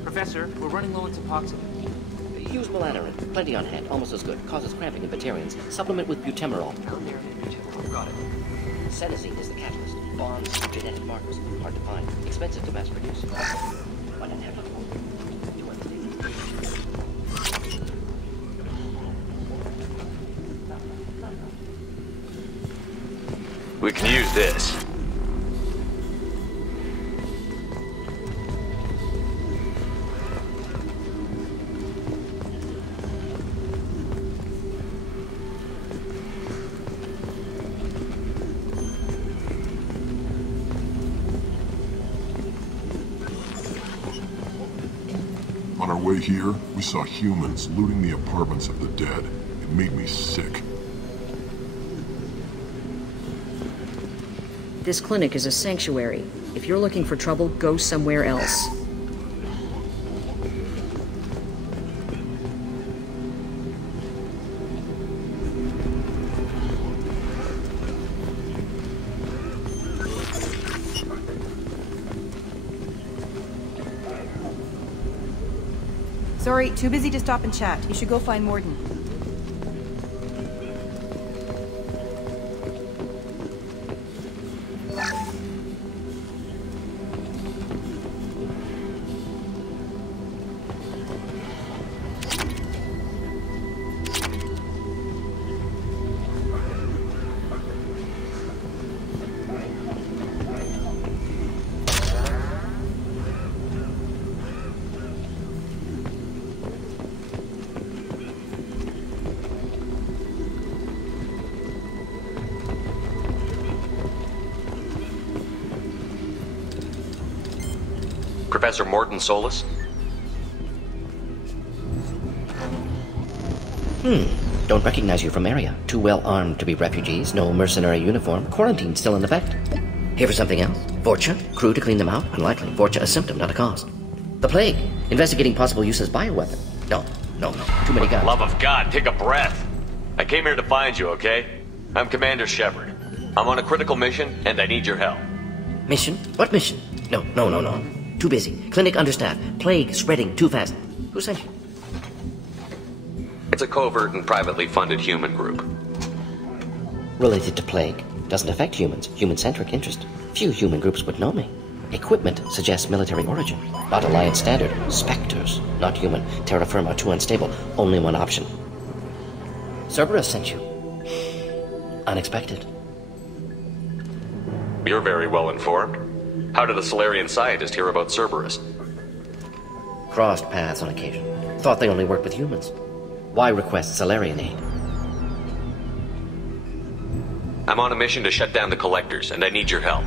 Professor, we're running low on Suboxone. Use melatonin. Plenty on hand. Almost as good. Causes cramping in Batarians. Supplement with butemerol. Got it. Senescene is the catalyst. Bonds, genetic markers. Hard to find. Expensive to mass produce. Why not have it? We can use this. On our way here, we saw humans looting the apartments of the dead. It made me sick. This clinic is a sanctuary. If you're looking for trouble, go somewhere else. Sorry, too busy to stop and chat. You should go find Mordin. Professor Mordin Solus? Don't recognize you from Aria. Too well armed to be refugees, no mercenary uniform, quarantine still in effect. Here for something else? Vorcha? Crew to clean them out? Unlikely. Vorcha a symptom, not a cause. The plague? Investigating possible use as bioweapon? No. Too many guns. Love of God, take a breath. I came here to find you, okay? I'm Commander Shepard. I'm on a critical mission, and I need your help. Mission? What mission? No. Too busy. Clinic understaffed. Plague spreading too fast. Who sent you? It's a covert and privately funded human group. Related to plague. Doesn't affect humans. Human-centric interest. Few human groups would know me. Equipment suggests military origin. Not Alliance standard. Spectres. Not human. Terra firma too unstable. Only one option. Cerberus sent you. Unexpected. You're very well informed. How did the Solarian scientist hear about Cerberus? Crossed paths on occasion. Thought they only worked with humans. Why request Solarian aid? I'm on a mission to shut down the Collectors, and I need your help.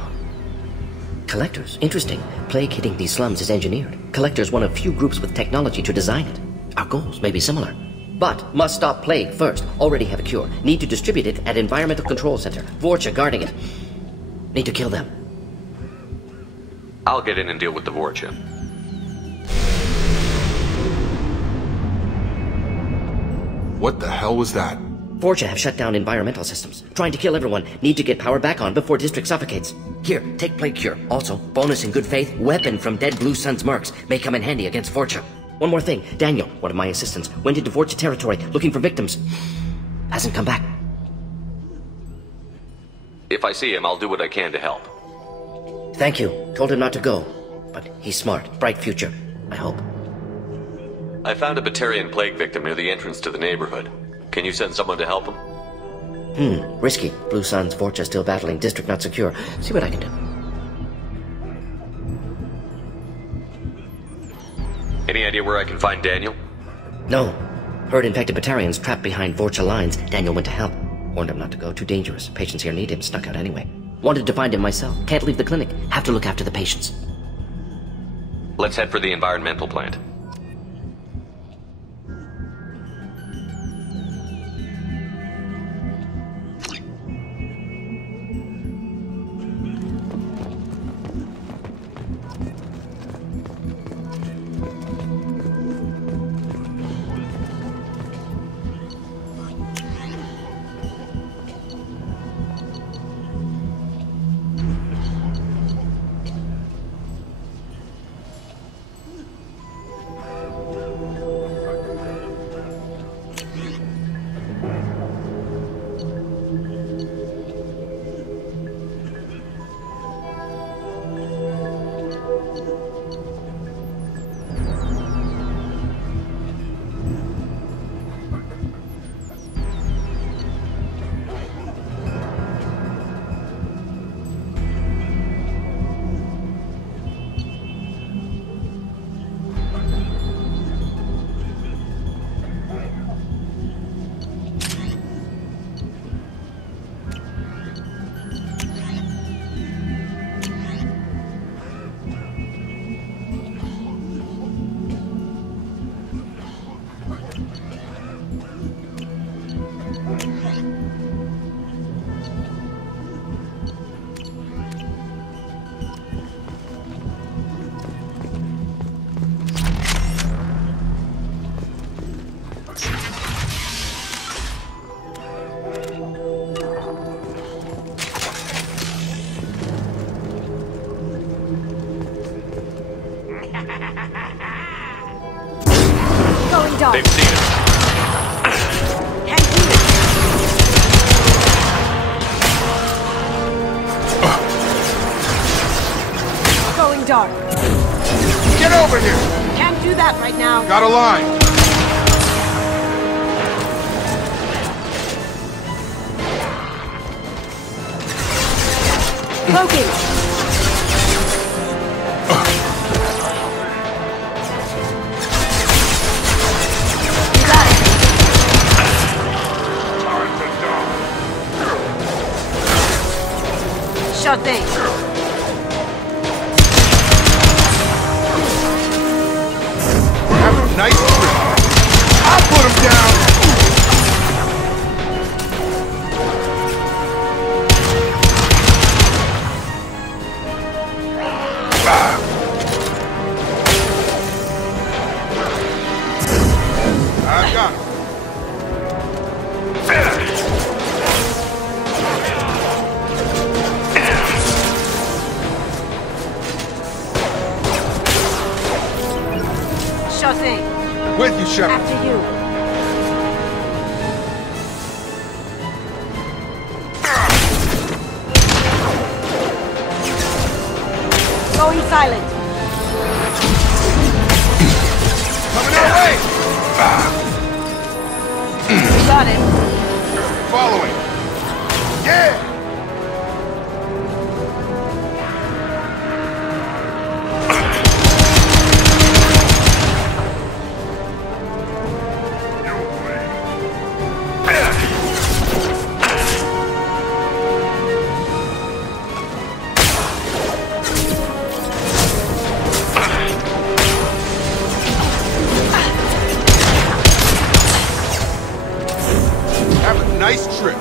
Collectors? Interesting. Plague hitting these slums is engineered. Collectors one of few groups with technology to design it. Our goals may be similar. But must stop plague first. Already have a cure. Need to distribute it at Environmental Control Center. Vorcha guarding it. Need to kill them. I'll get in and deal with the Vorcha. What the hell was that? Vorcha have shut down environmental systems. Trying to kill everyone. Need to get power back on before district suffocates. Here, take plague cure. Also, bonus in good faith, weapon from dead Blue Sun's mercs. May come in handy against Vorcha. One more thing. Daniel, one of my assistants, went into Vorcha territory looking for victims. Hasn't come back. If I see him, I'll do what I can to help. Thank you. Told him not to go. But he's smart. Bright future. I hope. I found a Batarian plague victim near the entrance to the neighborhood. Can you send someone to help him? Risky. Blue Sun's Vorcha still battling. District not secure. See what I can do. Any idea where I can find Daniel? No. Heard infected Batarians trapped behind Vorcha lines. Daniel went to help. Warned him not to go. Too dangerous. Patients here need him. Snuck out anyway. Wanted to find him myself. Can't leave the clinic. Have to look after the patients. Let's head for the environmental plant. Going dark. They've seen us. Can't do it. Going dark. Get over here! Can't do that right now. Got a line. Cloaking. You got it. Sure thing. Have a nice trip. I'll put him down! I've got him. Sure thing. With you, Shepard. After you. Going silent. Coming our way! You got it. Following. Yeah! Have a nice trip.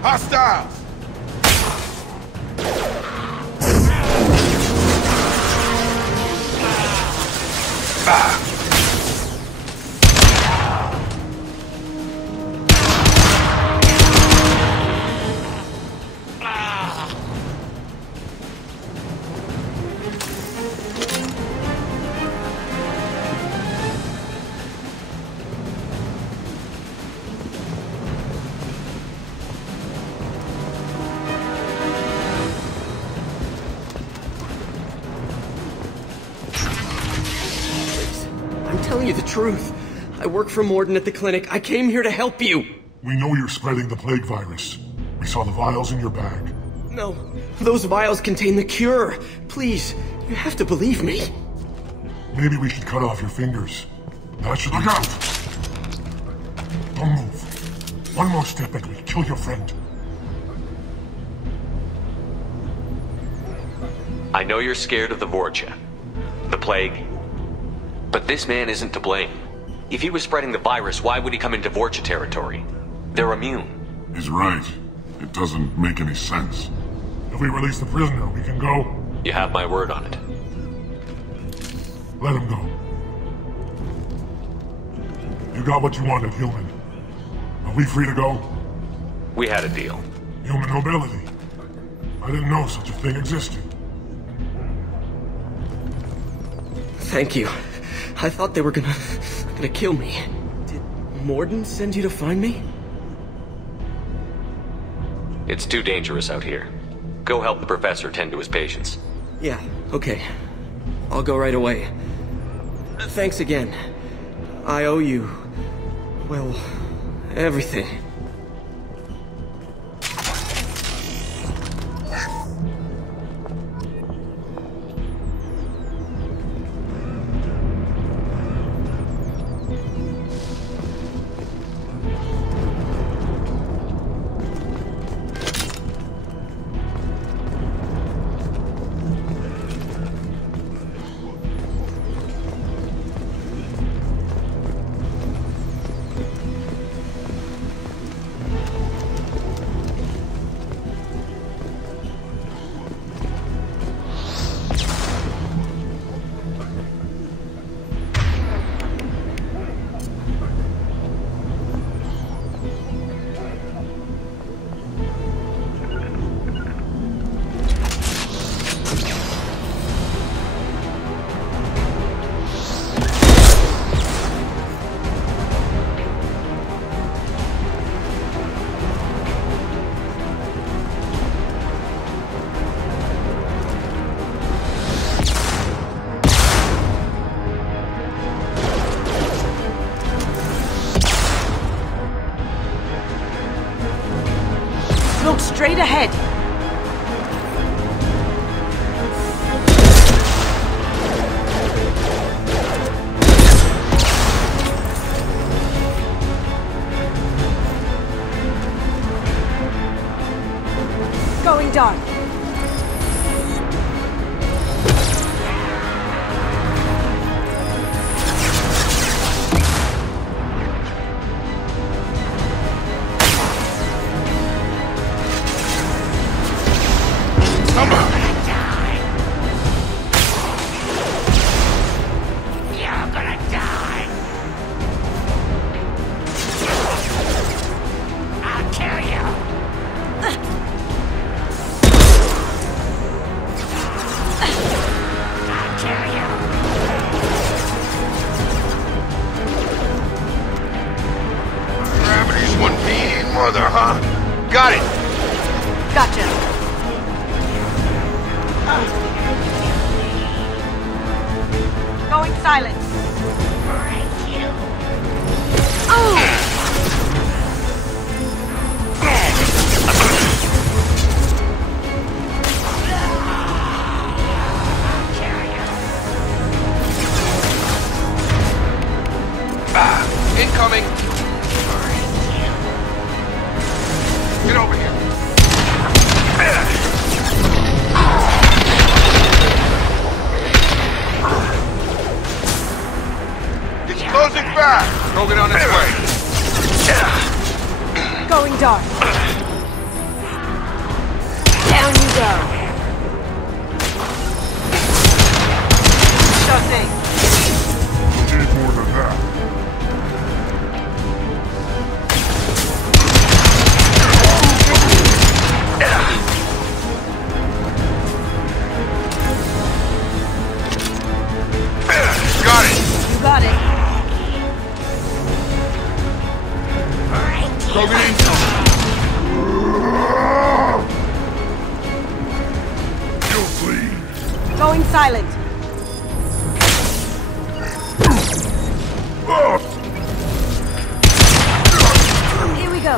Hostiles! I'm telling you the truth. I work for Mordin at the clinic. I came here to help you. We know you're spreading the plague virus. We saw the vials in your bag. No, those vials contain the cure. Please, you have to believe me. Maybe we should cut off your fingers. That should look out! Don't move. One more step and we kill your friend. I know you're scared of the Vorcha, the plague, but this man isn't to blame. If he was spreading the virus, why would he come into Vorcha territory? They're immune. He's right. It doesn't make any sense. If we release the prisoner, we can go. You have my word on it. Let him go. You got what you wanted, human. Are we free to go? We had a deal. Human mobility. I didn't know such a thing existed. Thank you. I thought they were gonna kill me. Did Mordin send you to find me? It's too dangerous out here. Go help the professor tend to his patients. Yeah, okay. I'll go right away. Thanks again. I owe you, well, everything. Look straight ahead. Going dark. Got it! Gotcha. Going silent. Incoming! Get over here! It's closing fast! Krogan on its way! Going dark. Down you go. Sure thing. You'll need more than that. Got it! You got it. Krogan in. You'll bleed. Going silent. Here we go.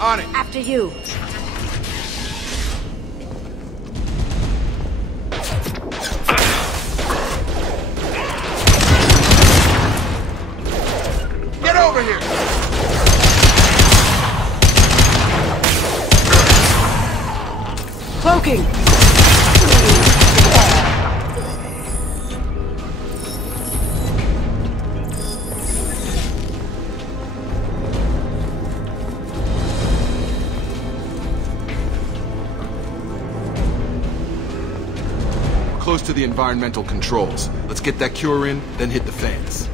On it. After you. Get over here. Cloaking. Close to the environmental controls. Let's get that cure in, then hit the fans.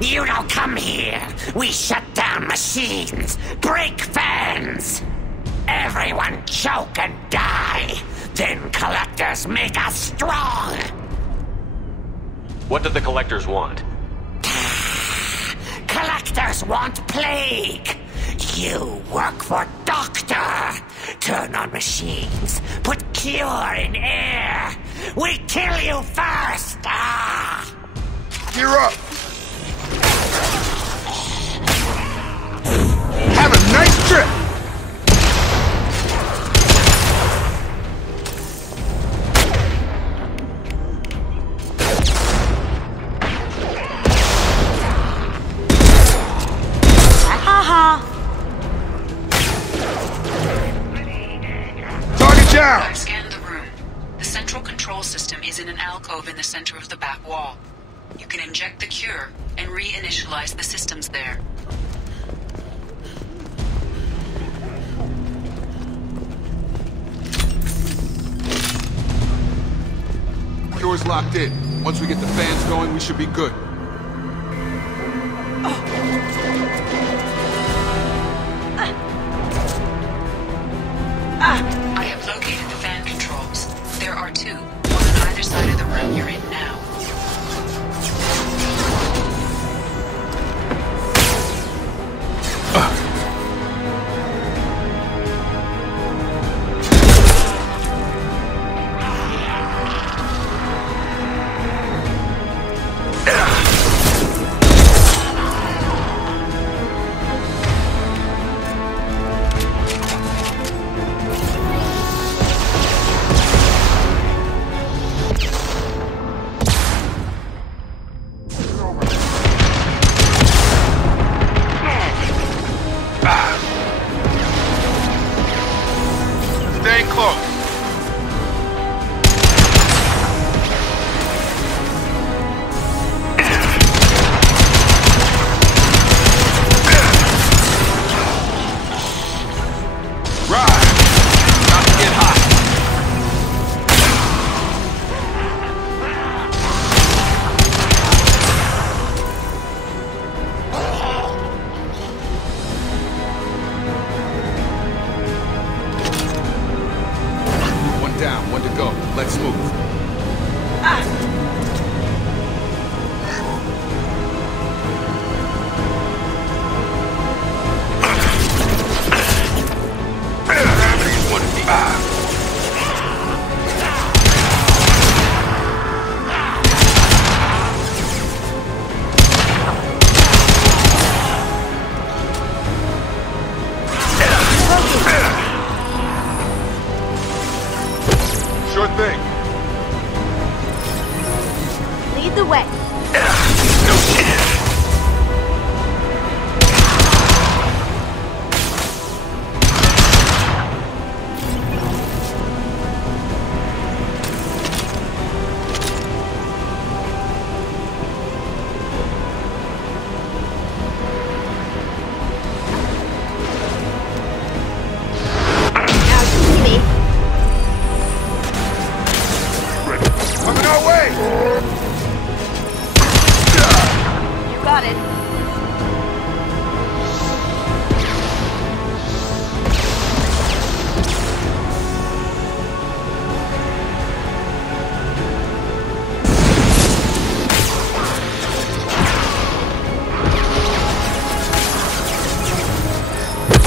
You don't come here. We shut down machines, break fans. Everyone choke and die. Then collectors make us strong. What did the collectors want? Collectors want plague. You work for Doctor. Turn on machines. Put cure in air. We kill you first. Gear up. Have a nice trip. Target down. I've scanned the room. The central control system is in an alcove in the center of the back wall. You can inject the cure and reinitialize the systems there. Cure's locked in. Once we get the fans going, we should be good. I have located the fan controls. There are two, one on either side of the room you're in now. close. Sure thing. Lead the way. Coming our way! You got it.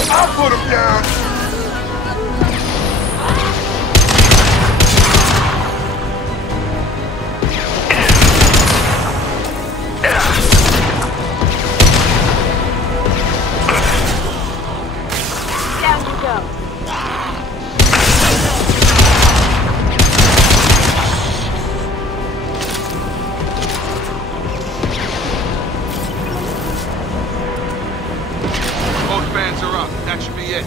I'll put him down! Down you go. Both fans are up. That should be it.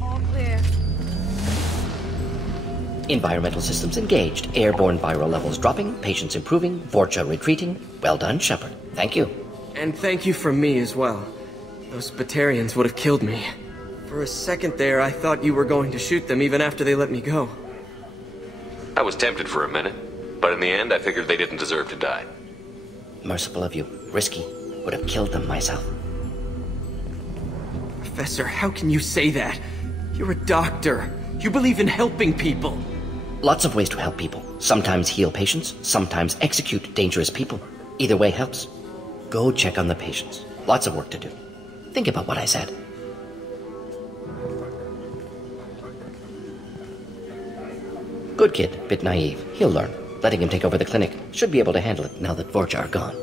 All clear. Environmental systems engaged. Airborne viral levels dropping. Patients improving. Vorcha retreating. Well done, Shepard. Thank you. And thank you from me as well. Those Batarians would have killed me. For a second there, I thought you were going to shoot them even after they let me go. I was tempted for a minute, but in the end I figured they didn't deserve to die. Merciful of you. Risky. Would have killed them myself. Professor, how can you say that? You're a doctor. You believe in helping people. Lots of ways to help people. Sometimes heal patients, sometimes execute dangerous people. Either way helps. Go check on the patients. Lots of work to do. Think about what I said. Good kid, bit naive. He'll learn. Letting him take over the clinic. Should be able to handle it now that Vorcha are gone.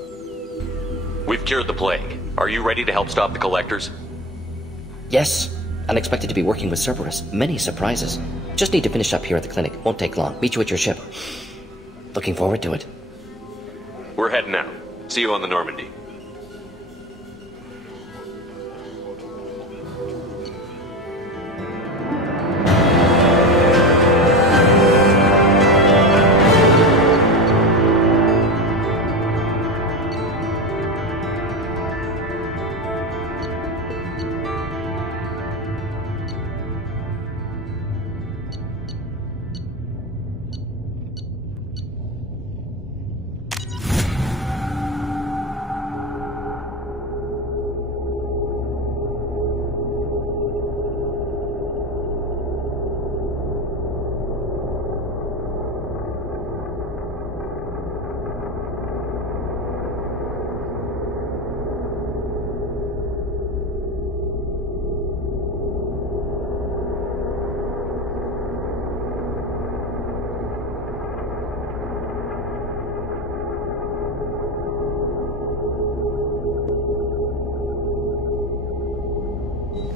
We've cured the plague. Are you ready to help stop the collectors? Yes. Unexpected to be working with Cerberus. Many surprises. Just need to finish up here at the clinic. Won't take long. Meet you at your ship. Looking forward to it. We're heading out. See you on the Normandy.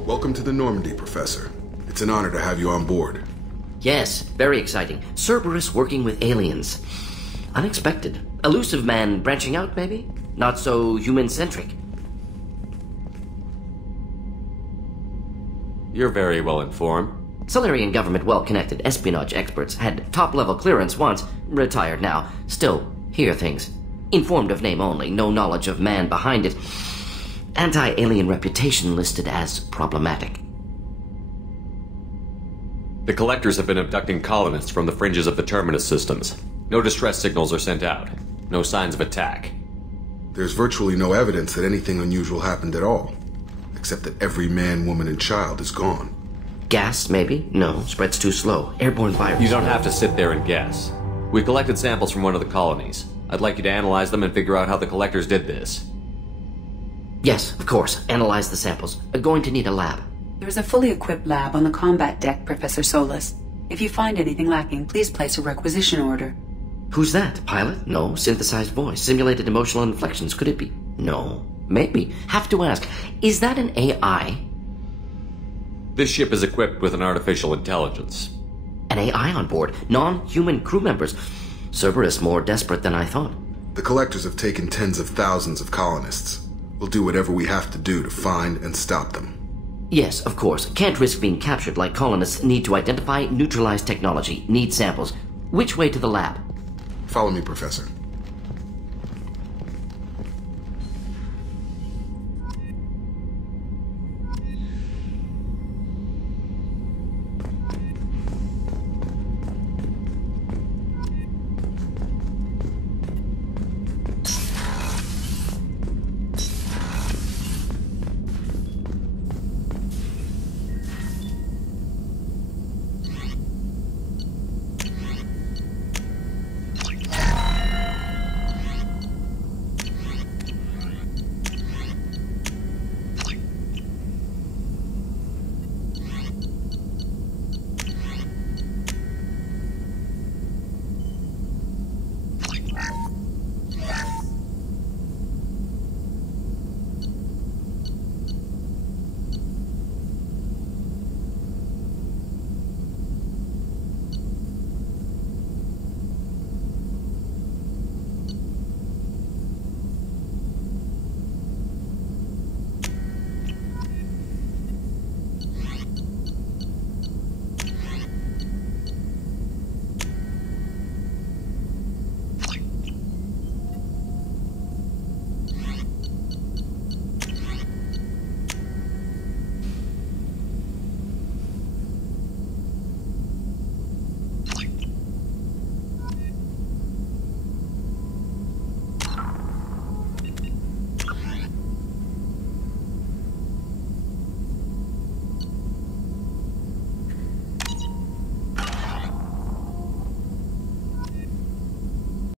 Welcome to the Normandy, Professor. It's an honor to have you on board. Yes, very exciting. Cerberus working with aliens. Unexpected. Elusive man branching out, maybe? Not so human-centric. You're very well informed. Solarian government well-connected espionage experts had top-level clearance once, retired now. Still, hear things. Informed of name only, no knowledge of man behind it. Anti-alien reputation listed as problematic. The Collectors have been abducting colonists from the fringes of the Terminus systems. No distress signals are sent out. No signs of attack. There's virtually no evidence that anything unusual happened at all. Except that every man, woman, and child is gone. Gas, maybe? No, spreads too slow. Airborne virus. You don't have to sit there and guess. We collected samples from one of the colonies. I'd like you to analyze them and figure out how the Collectors did this. Yes, of course. Analyze the samples. Going to need a lab. There's a fully equipped lab on the combat deck, Professor Solus. If you find anything lacking, please place a requisition order. Who's that? Pilot? No. Synthesized voice. Simulated emotional inflections. Could it be? No. Maybe. Have to ask. Is that an AI? This ship is equipped with an artificial intelligence. An AI on board? Non-human crew members? Cerberus more desperate than I thought. The Collectors have taken tens of thousands of colonists. We'll do whatever we have to do to find and stop them. Yes, of course. Can't risk being captured like colonists need to identify, neutralize technology, need samples. Which way to the lab? Follow me, Professor.